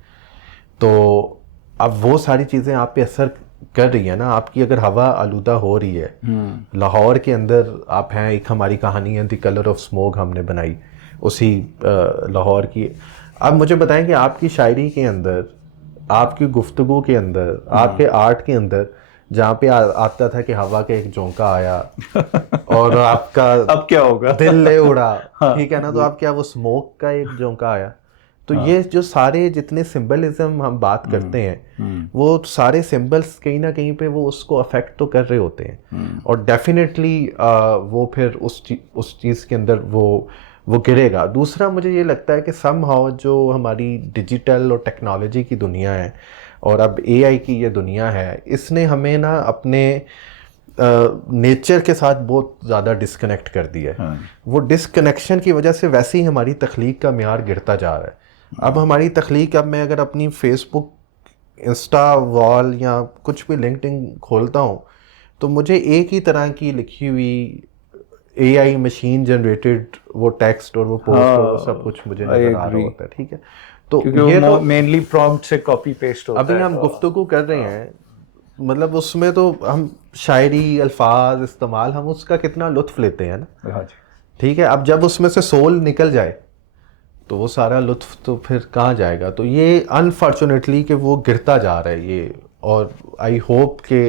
तो अब वो सारी चीज़ें आप पे असर कर रही है ना, आपकी अगर हवा आलूदा हो रही है, लाहौर के अंदर आप हैं, एक हमारी कहानी है द कलर ऑफ स्मोक हमने बनाई उसी लाहौर की। अब मुझे बताएं कि आपकी शायरी के अंदर, आपकी गुफ्तगू के अंदर, आपके आर्ट के अंदर जहाँ पे आता था कि हवा का एक झोंका आया और आपका अब क्या होगा, दिल ले उड़ा, हाँ, ठीक है ना, तो आप क्या वो स्मोक का एक झोंका आया। तो ये जो सारे जितने सिंबलिज्म हम बात करते हैं, वो सारे सिंबल्स कहीं ना कहीं पे वो उसको अफेक्ट तो कर रहे होते हैं, और डेफिनेटली वो फिर उस चीज़ के अंदर वो गिरेगा। दूसरा मुझे ये लगता है कि समहाउ जो हमारी डिजिटल और टेक्नोलॉजी की दुनिया है और अब एआई की ये दुनिया है, इसने हमें ना अपने नेचर के साथ बहुत ज़्यादा डिस्कनेक्ट कर दिया है। वो डिस्कनेक्शन की वजह से वैसे ही हमारी तख्लीक का म्यार गिरता जा रहा है। अब हमारी तख्लीक, अब मैं अगर अपनी फेसबुक, इंस्टा वॉल या कुछ भी लिंक्डइन खोलता हूँ तो मुझे एक ही तरह की लिखी हुई एआई मशीन जनरेटेड वो टेक्स्ट और वो पोस्ट और वो सब कुछ मुझे नजर आ रहा होता है, ठीक है। तो क्योंकि ये वो तो मेनली प्रॉम्प्ट से कॉपी पेस्ट होता अभी है। हम गुफ्तगू कर रहे हैं, मतलब उसमें तो हम शायरी, अल्फाज इस्तेमाल, हम उसका कितना लुत्फ लेते हैं ना, हाँ जी, ठीक है। अब जब उसमें से सोल निकल जाए तो वो सारा लुत्फ तो फिर कहाँ जाएगा। तो ये अनफॉर्चुनेटली कि वो गिरता जा रहा है ये, और आई होप कि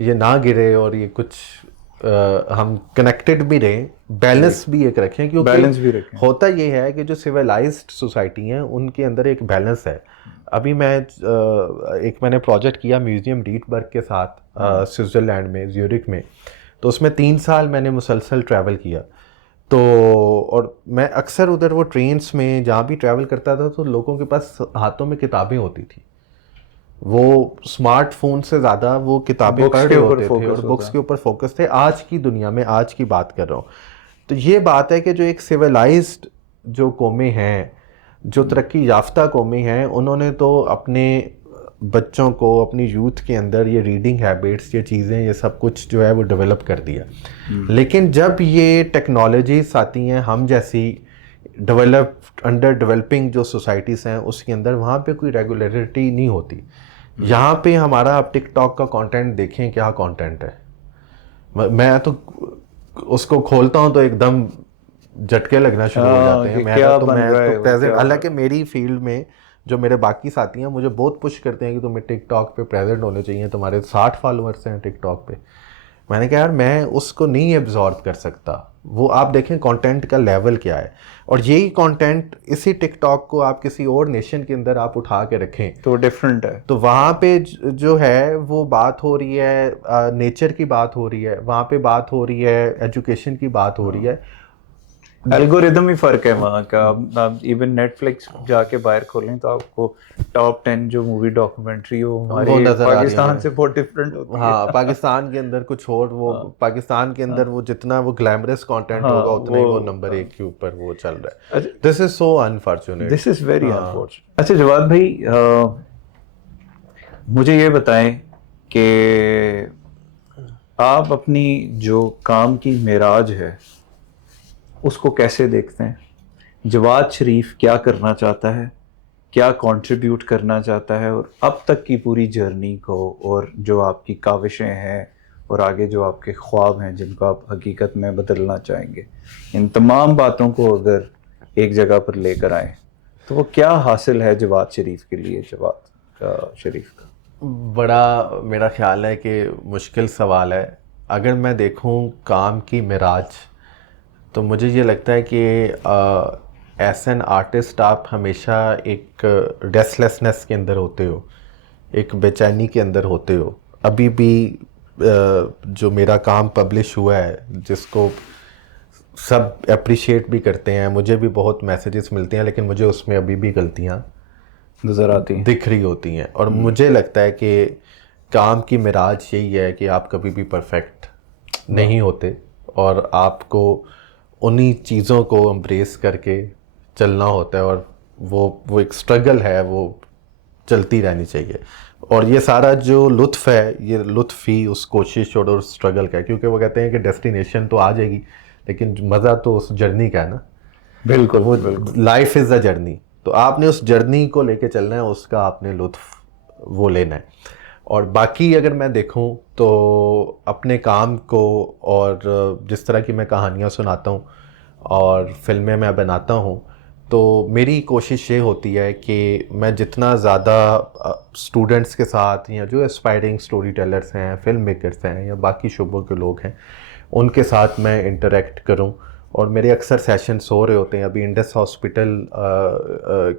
ये ना गिरे और ये कुछ हम कनेक्टेड भी रहें, बैलेंस भी एक रखें, क्योंकि बैलेंस भी रखें। होता ये है कि जो सिविलाइज्ड सोसाइटी हैं उनके अंदर एक बैलेंस है। अभी मैंने प्रोजेक्ट किया म्यूज़ियम रीटबर्ग के साथ स्विट्ज़रलैंड में, ज्यूरिख में। तो उसमें 3 साल मैंने मुसलसल ट्रैवल किया। तो और मैं अक्सर उधर वो ट्रेन्स में जहाँ भी ट्रैवल करता था तो लोगों के पास हाथों में किताबें होती थी, वो स्मार्टफोन से ज़्यादा वो किताबें पढ़ रहे होते थे और बुक्स के ऊपर फोकस थे। आज की दुनिया में, आज की बात कर रहा हूँ। तो ये बात है कि जो एक सिविलाइज्ड जो कौमें हैं, जो तरक्की याफ्ता कौमें हैं, उन्होंने तो अपने बच्चों को अपनी यूथ के अंदर ये रीडिंग हैबिट्स, ये चीज़ें, ये सब कुछ जो है वो डेवलप कर दिया। लेकिन जब ये टेक्नोलॉजीज आती हैं हम जैसी अंडर डेवलपिंग जो सोसाइटीज़ हैं उसके अंदर, वहाँ पे कोई रेगुलरिटी नहीं होती। यहाँ पे हमारा, आप टिकटॉक का कंटेंट देखें, क्या कंटेंट है। मैं तो उसको खोलता हूँ तो एकदम झटके लगना शुरू हो जाते हैं। मैं तो प्रेजेंट, हालांकि मेरी फील्ड में जो मेरे बाकी साथी हैं मुझे बहुत पुश करते हैं कि तुम्हें टिकटॉक पे प्रेजेंट होने चाहिए, तुम्हारे 60 फॉलोअर्स हैं टिकटॉक पे। मैंने कहा यार मैं उसको नहीं एब्जॉर्ब कर सकता। वो आप देखें कंटेंट का लेवल क्या है, और यही कंटेंट इसी टिकटॉक को आप किसी और नेशन के अंदर आप उठा के रखें तो डिफरेंट है। तो वहाँ पे जो है वो बात हो रही है, नेचर की बात हो रही है, वहाँ पे बात हो रही है, एजुकेशन की बात हो रही है। एल्गोरिदम ही फर्क है वहाँ का। आप इवन नेटफ्लिक्स जाके बाहर खोलें तो आपको टॉप 10 जो मूवी डॉक्यूमेंट्री हो हमारे पाकिस्तान से बहुत डिफरेंट होती है। हाँ, पाकिस्तान के अंदर कुछ और, वो पाकिस्तान के अंदर वो जितना वो ग्लैमरस कंटेंट होगा उतना ही वो नंबर 1 के ऊपर वो चल रहा है। This is so unfortunate, this is very unfortunate. अच्छा जवाद भाई, मुझे ये बताएं कि आप अपनी जो काम की मेराज है उसको कैसे देखते हैं? जवाद शरीफ क्या करना चाहता है, क्या कंट्रीब्यूट करना चाहता है, और अब तक की पूरी जर्नी को, और जो आपकी काविशें हैं और आगे जो आपके ख्वाब हैं जिनको आप हकीकत में बदलना चाहेंगे, इन तमाम बातों को अगर एक जगह पर लेकर आए तो वो क्या हासिल है जवाद शरीफ के लिए, जवाद शरीफ का? बड़ा मेरा ख्याल है कि मुश्किल सवाल है। अगर मैं देखूं काम की मिराज, तो मुझे ये लगता है कि एज एन आर्टिस्ट आप हमेशा एक रेस्टलेसनेस के अंदर होते हो, एक बेचैनी के अंदर होते हो। अभी भी जो मेरा काम पब्लिश हुआ है, जिसको सब अप्रिशिएट भी करते हैं, मुझे भी बहुत मैसेजेस मिलते हैं, लेकिन मुझे उसमें अभी भी गलतियाँ नज़र आती हैं, दिख रही होती हैं। और मुझे लगता है कि काम की मिराज यही है कि आप कभी भी परफेक्ट नहीं होते, और आपको उन्हीं चीज़ों को एम्ब्रेस करके चलना होता है, और वो एक स्ट्रगल है, वो चलती रहनी चाहिए। और ये सारा जो लुत्फ़ है, ये लुत्फ़ ही उस कोशिश और उस स्ट्रगल का है, क्योंकि वो कहते हैं कि डेस्टिनेशन तो आ जाएगी लेकिन मज़ा तो उस जर्नी का है ना। बिल्कुल, वो बिल्कुल। लाइफ इज़ अ जर्नी, तो आपने उस जर्नी को लेके चलना है, उसका आपने लुत्फ़ वो लेना है। और बाकी अगर मैं देखूं तो अपने काम को और जिस तरह की मैं कहानियाँ सुनाता हूँ और फिल्में मैं बनाता हूँ, तो मेरी कोशिश ये होती है कि मैं जितना ज़्यादा स्टूडेंट्स के साथ या जो एस्पायरिंग स्टोरी टेलर्स हैं, फिल्म मेकर्स हैं या बाकी शुबों के लोग हैं, उनके साथ मैं इंटरेक्ट करूं। और मेरे अक्सर सेशंस हो रहे होते हैं। अभी इंडस हॉस्पिटल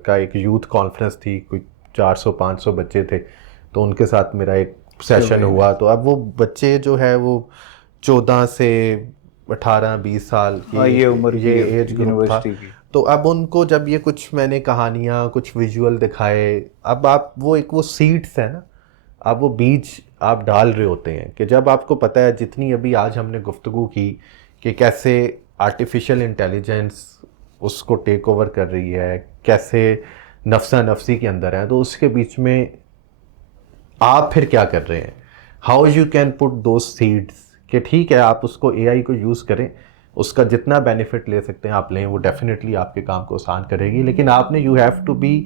का एक यूथ कॉन्फ्रेंस थी, कोई 400-500 बच्चे थे, तो उनके साथ मेरा एक सेशन हुआ। तो अब वो बच्चे जो है वो 14 से 18-20 साल की ये उम्र ये एज ग्रुप था। तो अब उनको जब ये कुछ मैंने कहानियाँ, कुछ विजुअल दिखाए, अब आप वो सीड्स है ना, आप वो बीज आप डाल रहे होते हैं कि जब आपको पता है, जितनी अभी आज हमने गुफ्तगू की कि कैसे आर्टिफिशियल इंटेलिजेंस उसको टेक ओवर कर रही है, कैसे नफ्सा नफसी के अंदर है, तो उसके बीच में आप फिर क्या कर रहे हैं, हाउ यू कैन पुट दो सीड्स कि ठीक है आप उसको एआई को यूज़ करें, उसका जितना बेनिफिट ले सकते हैं आप लें, वो डेफिनेटली आपके काम को आसान करेगी, लेकिन आपने you have to be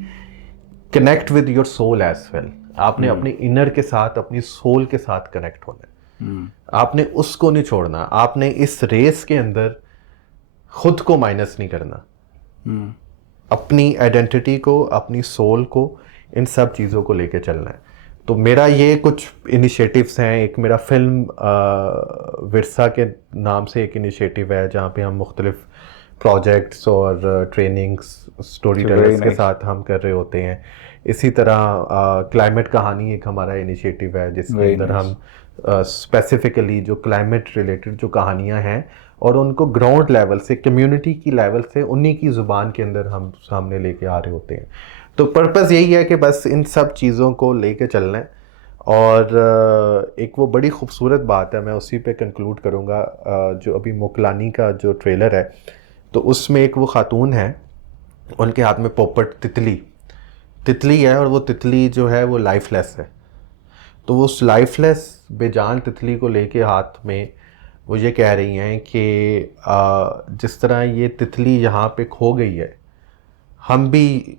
connect with your soul as well. आपने अपने इनर के साथ, अपनी सोल के साथ कनेक्ट होना है। आपने उसको नहीं छोड़ना, आपने इस रेस के अंदर खुद को माइनस नहीं करना, अपनी आइडेंटिटी को, अपनी सोल को, इन सब चीज़ों को लेके चलना है। तो मेरा ये कुछ इनिशिएटिव्स हैं। एक मेरा फिल्म विरसा के नाम से एक इनिशिएटिव है जहाँ पे हम मुख्तलिफ प्रोजेक्ट्स और ट्रेनिंग्स स्टोरी टेलर्स के साथ हम कर रहे होते हैं। इसी तरह क्लाइमेट कहानी एक हमारा इनिशिएटिव है जिसके अंदर हम स्पेसिफिकली जो क्लाइमेट रिलेटेड जो कहानियाँ हैं और उनको ग्राउंड लेवल से, कम्युनिटी की लेवल से, उन्हीं की ज़ुबान के अंदर हम सामने लेके आ रहे होते हैं। तो पर्पज़ यही है कि बस इन सब चीज़ों को लेके चलना है। और एक वो बड़ी खूबसूरत बात है, मैं उसी पे कंक्लूड करूँगा, जो अभी मोकलानी का जो ट्रेलर है, तो उसमें एक वो खातून है, उनके हाथ में पोपट तितली है, और वो तितली जो है वो लाइफलेस है। तो वो उस लाइफलेस बेजान तितली को लेके हाथ में वो ये कह रही हैं कि जिस तरह ये तितली यहाँ पे खो गई है, हम भी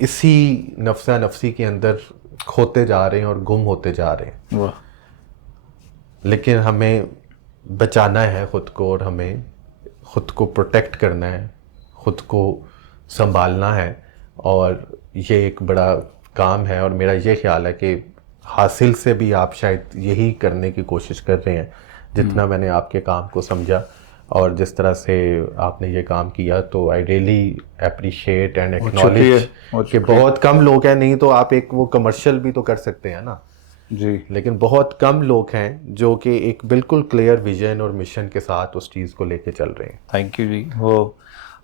इसी नफ्सा नफसी के अंदर खोते जा रहे हैं और गुम होते जा रहे हैं। वाह। लेकिन हमें बचाना है ख़ुद को, और हमें ख़ुद को प्रोटेक्ट करना है, ख़ुद को संभालना है, और ये एक बड़ा काम है। और मेरा ये ख्याल है कि हासिल से भी आप शायद यही करने की कोशिश कर रहे हैं, जितना मैंने आपके काम को समझा और जिस तरह से आपने ये काम किया। तो I really appreciate and acknowledge कि बहुत कम लोग हैं, नहीं तो आप एक वो कमर्शियल भी तो कर सकते हैं ना जी, लेकिन बहुत कम लोग हैं जो कि एक बिल्कुल क्लियर विजन और मिशन के साथ उस चीज़ को लेके चल रहे हैं। थैंक यू जी। वो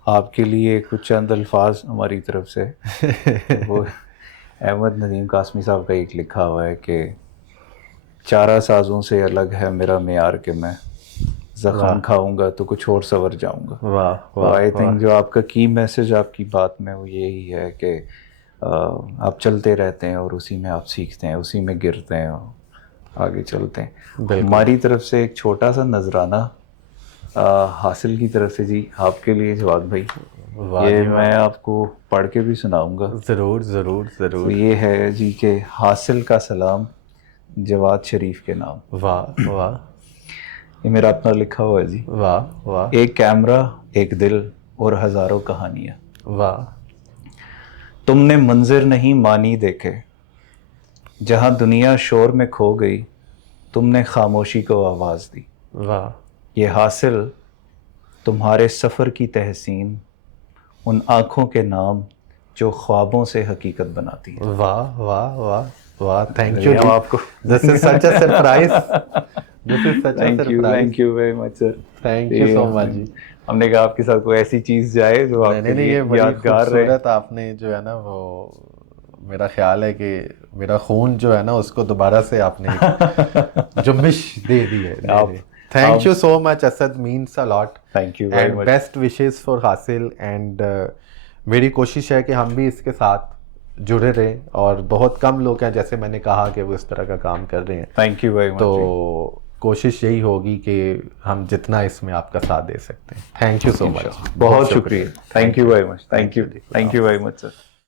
आपके लिए कुछ चंद अल्फाज हमारी तरफ से वो अहमद नदीम कासमी साहब का एक लिखा हुआ है कि चारा साजों से अलग है मेरा मेयार के मैं जख्म खाऊंगा तो कुछ और सवर जाऊंगा। वाह वाह। आई थिंक जो आपका की मैसेज आपकी बात में वो यही है कि आप चलते रहते हैं और उसी में आप सीखते हैं, उसी में गिरते हैं और आगे चलते हैं। हमारी तरफ से एक छोटा सा नजराना हासिल की तरफ से जी आपके लिए जवाद भाई, ये मैं आपको पढ़ के भी सुनाऊंगा। ज़रूर ज़रूर ज़रूर। तो ये है जी के हासिल का सलाम जवाद शरीफ के नाम। वाह वाह। ये मेरा अपना लिखा हुआ है जी। वाह वाह। एक कैमरा, एक दिल और हजारों कहानियाँ। वाह। तुमने मंजिर नहीं मानी देखे, जहाँ दुनिया शोर में खो गई, तुमने खामोशी को आवाज़ दी। वाह। ये हासिल तुम्हारे सफ़र की तहसीन, उन आँखों के नाम जो ख्वाबों से हकीकत बनाती है। वाह वाह वाह वाह। थैंक यू आपको। This is such a surprise. This is such a surprise. Thank you very much sir. Thank you so much ji. हमने कहा आपके साथ कोई ऐसी चीज़ जाए जो आपके लिए यादगार रहे। आपने जो है ना, वो मेरा ख्याल है कि मेरा खून जो है ना उसको दोबारा से आपने जुम्मिश दे दी है। Thank you so much Asad, means a lot. Thank you very much. And best wishes for हासिल। and मेरी कोशिश है कि हम भी इसके साथ जुड़े रहें, और बहुत कम लोग हैं जैसे मैंने कहा कि वो इस तरह का काम कर रहे हैं। Thank you very much. तो कोशिश यही होगी कि हम जितना इसमें आपका साथ दे सकते हैं। Thank you so much. बहुत शुक्रिया। Thank you very much. Thank you very much sir.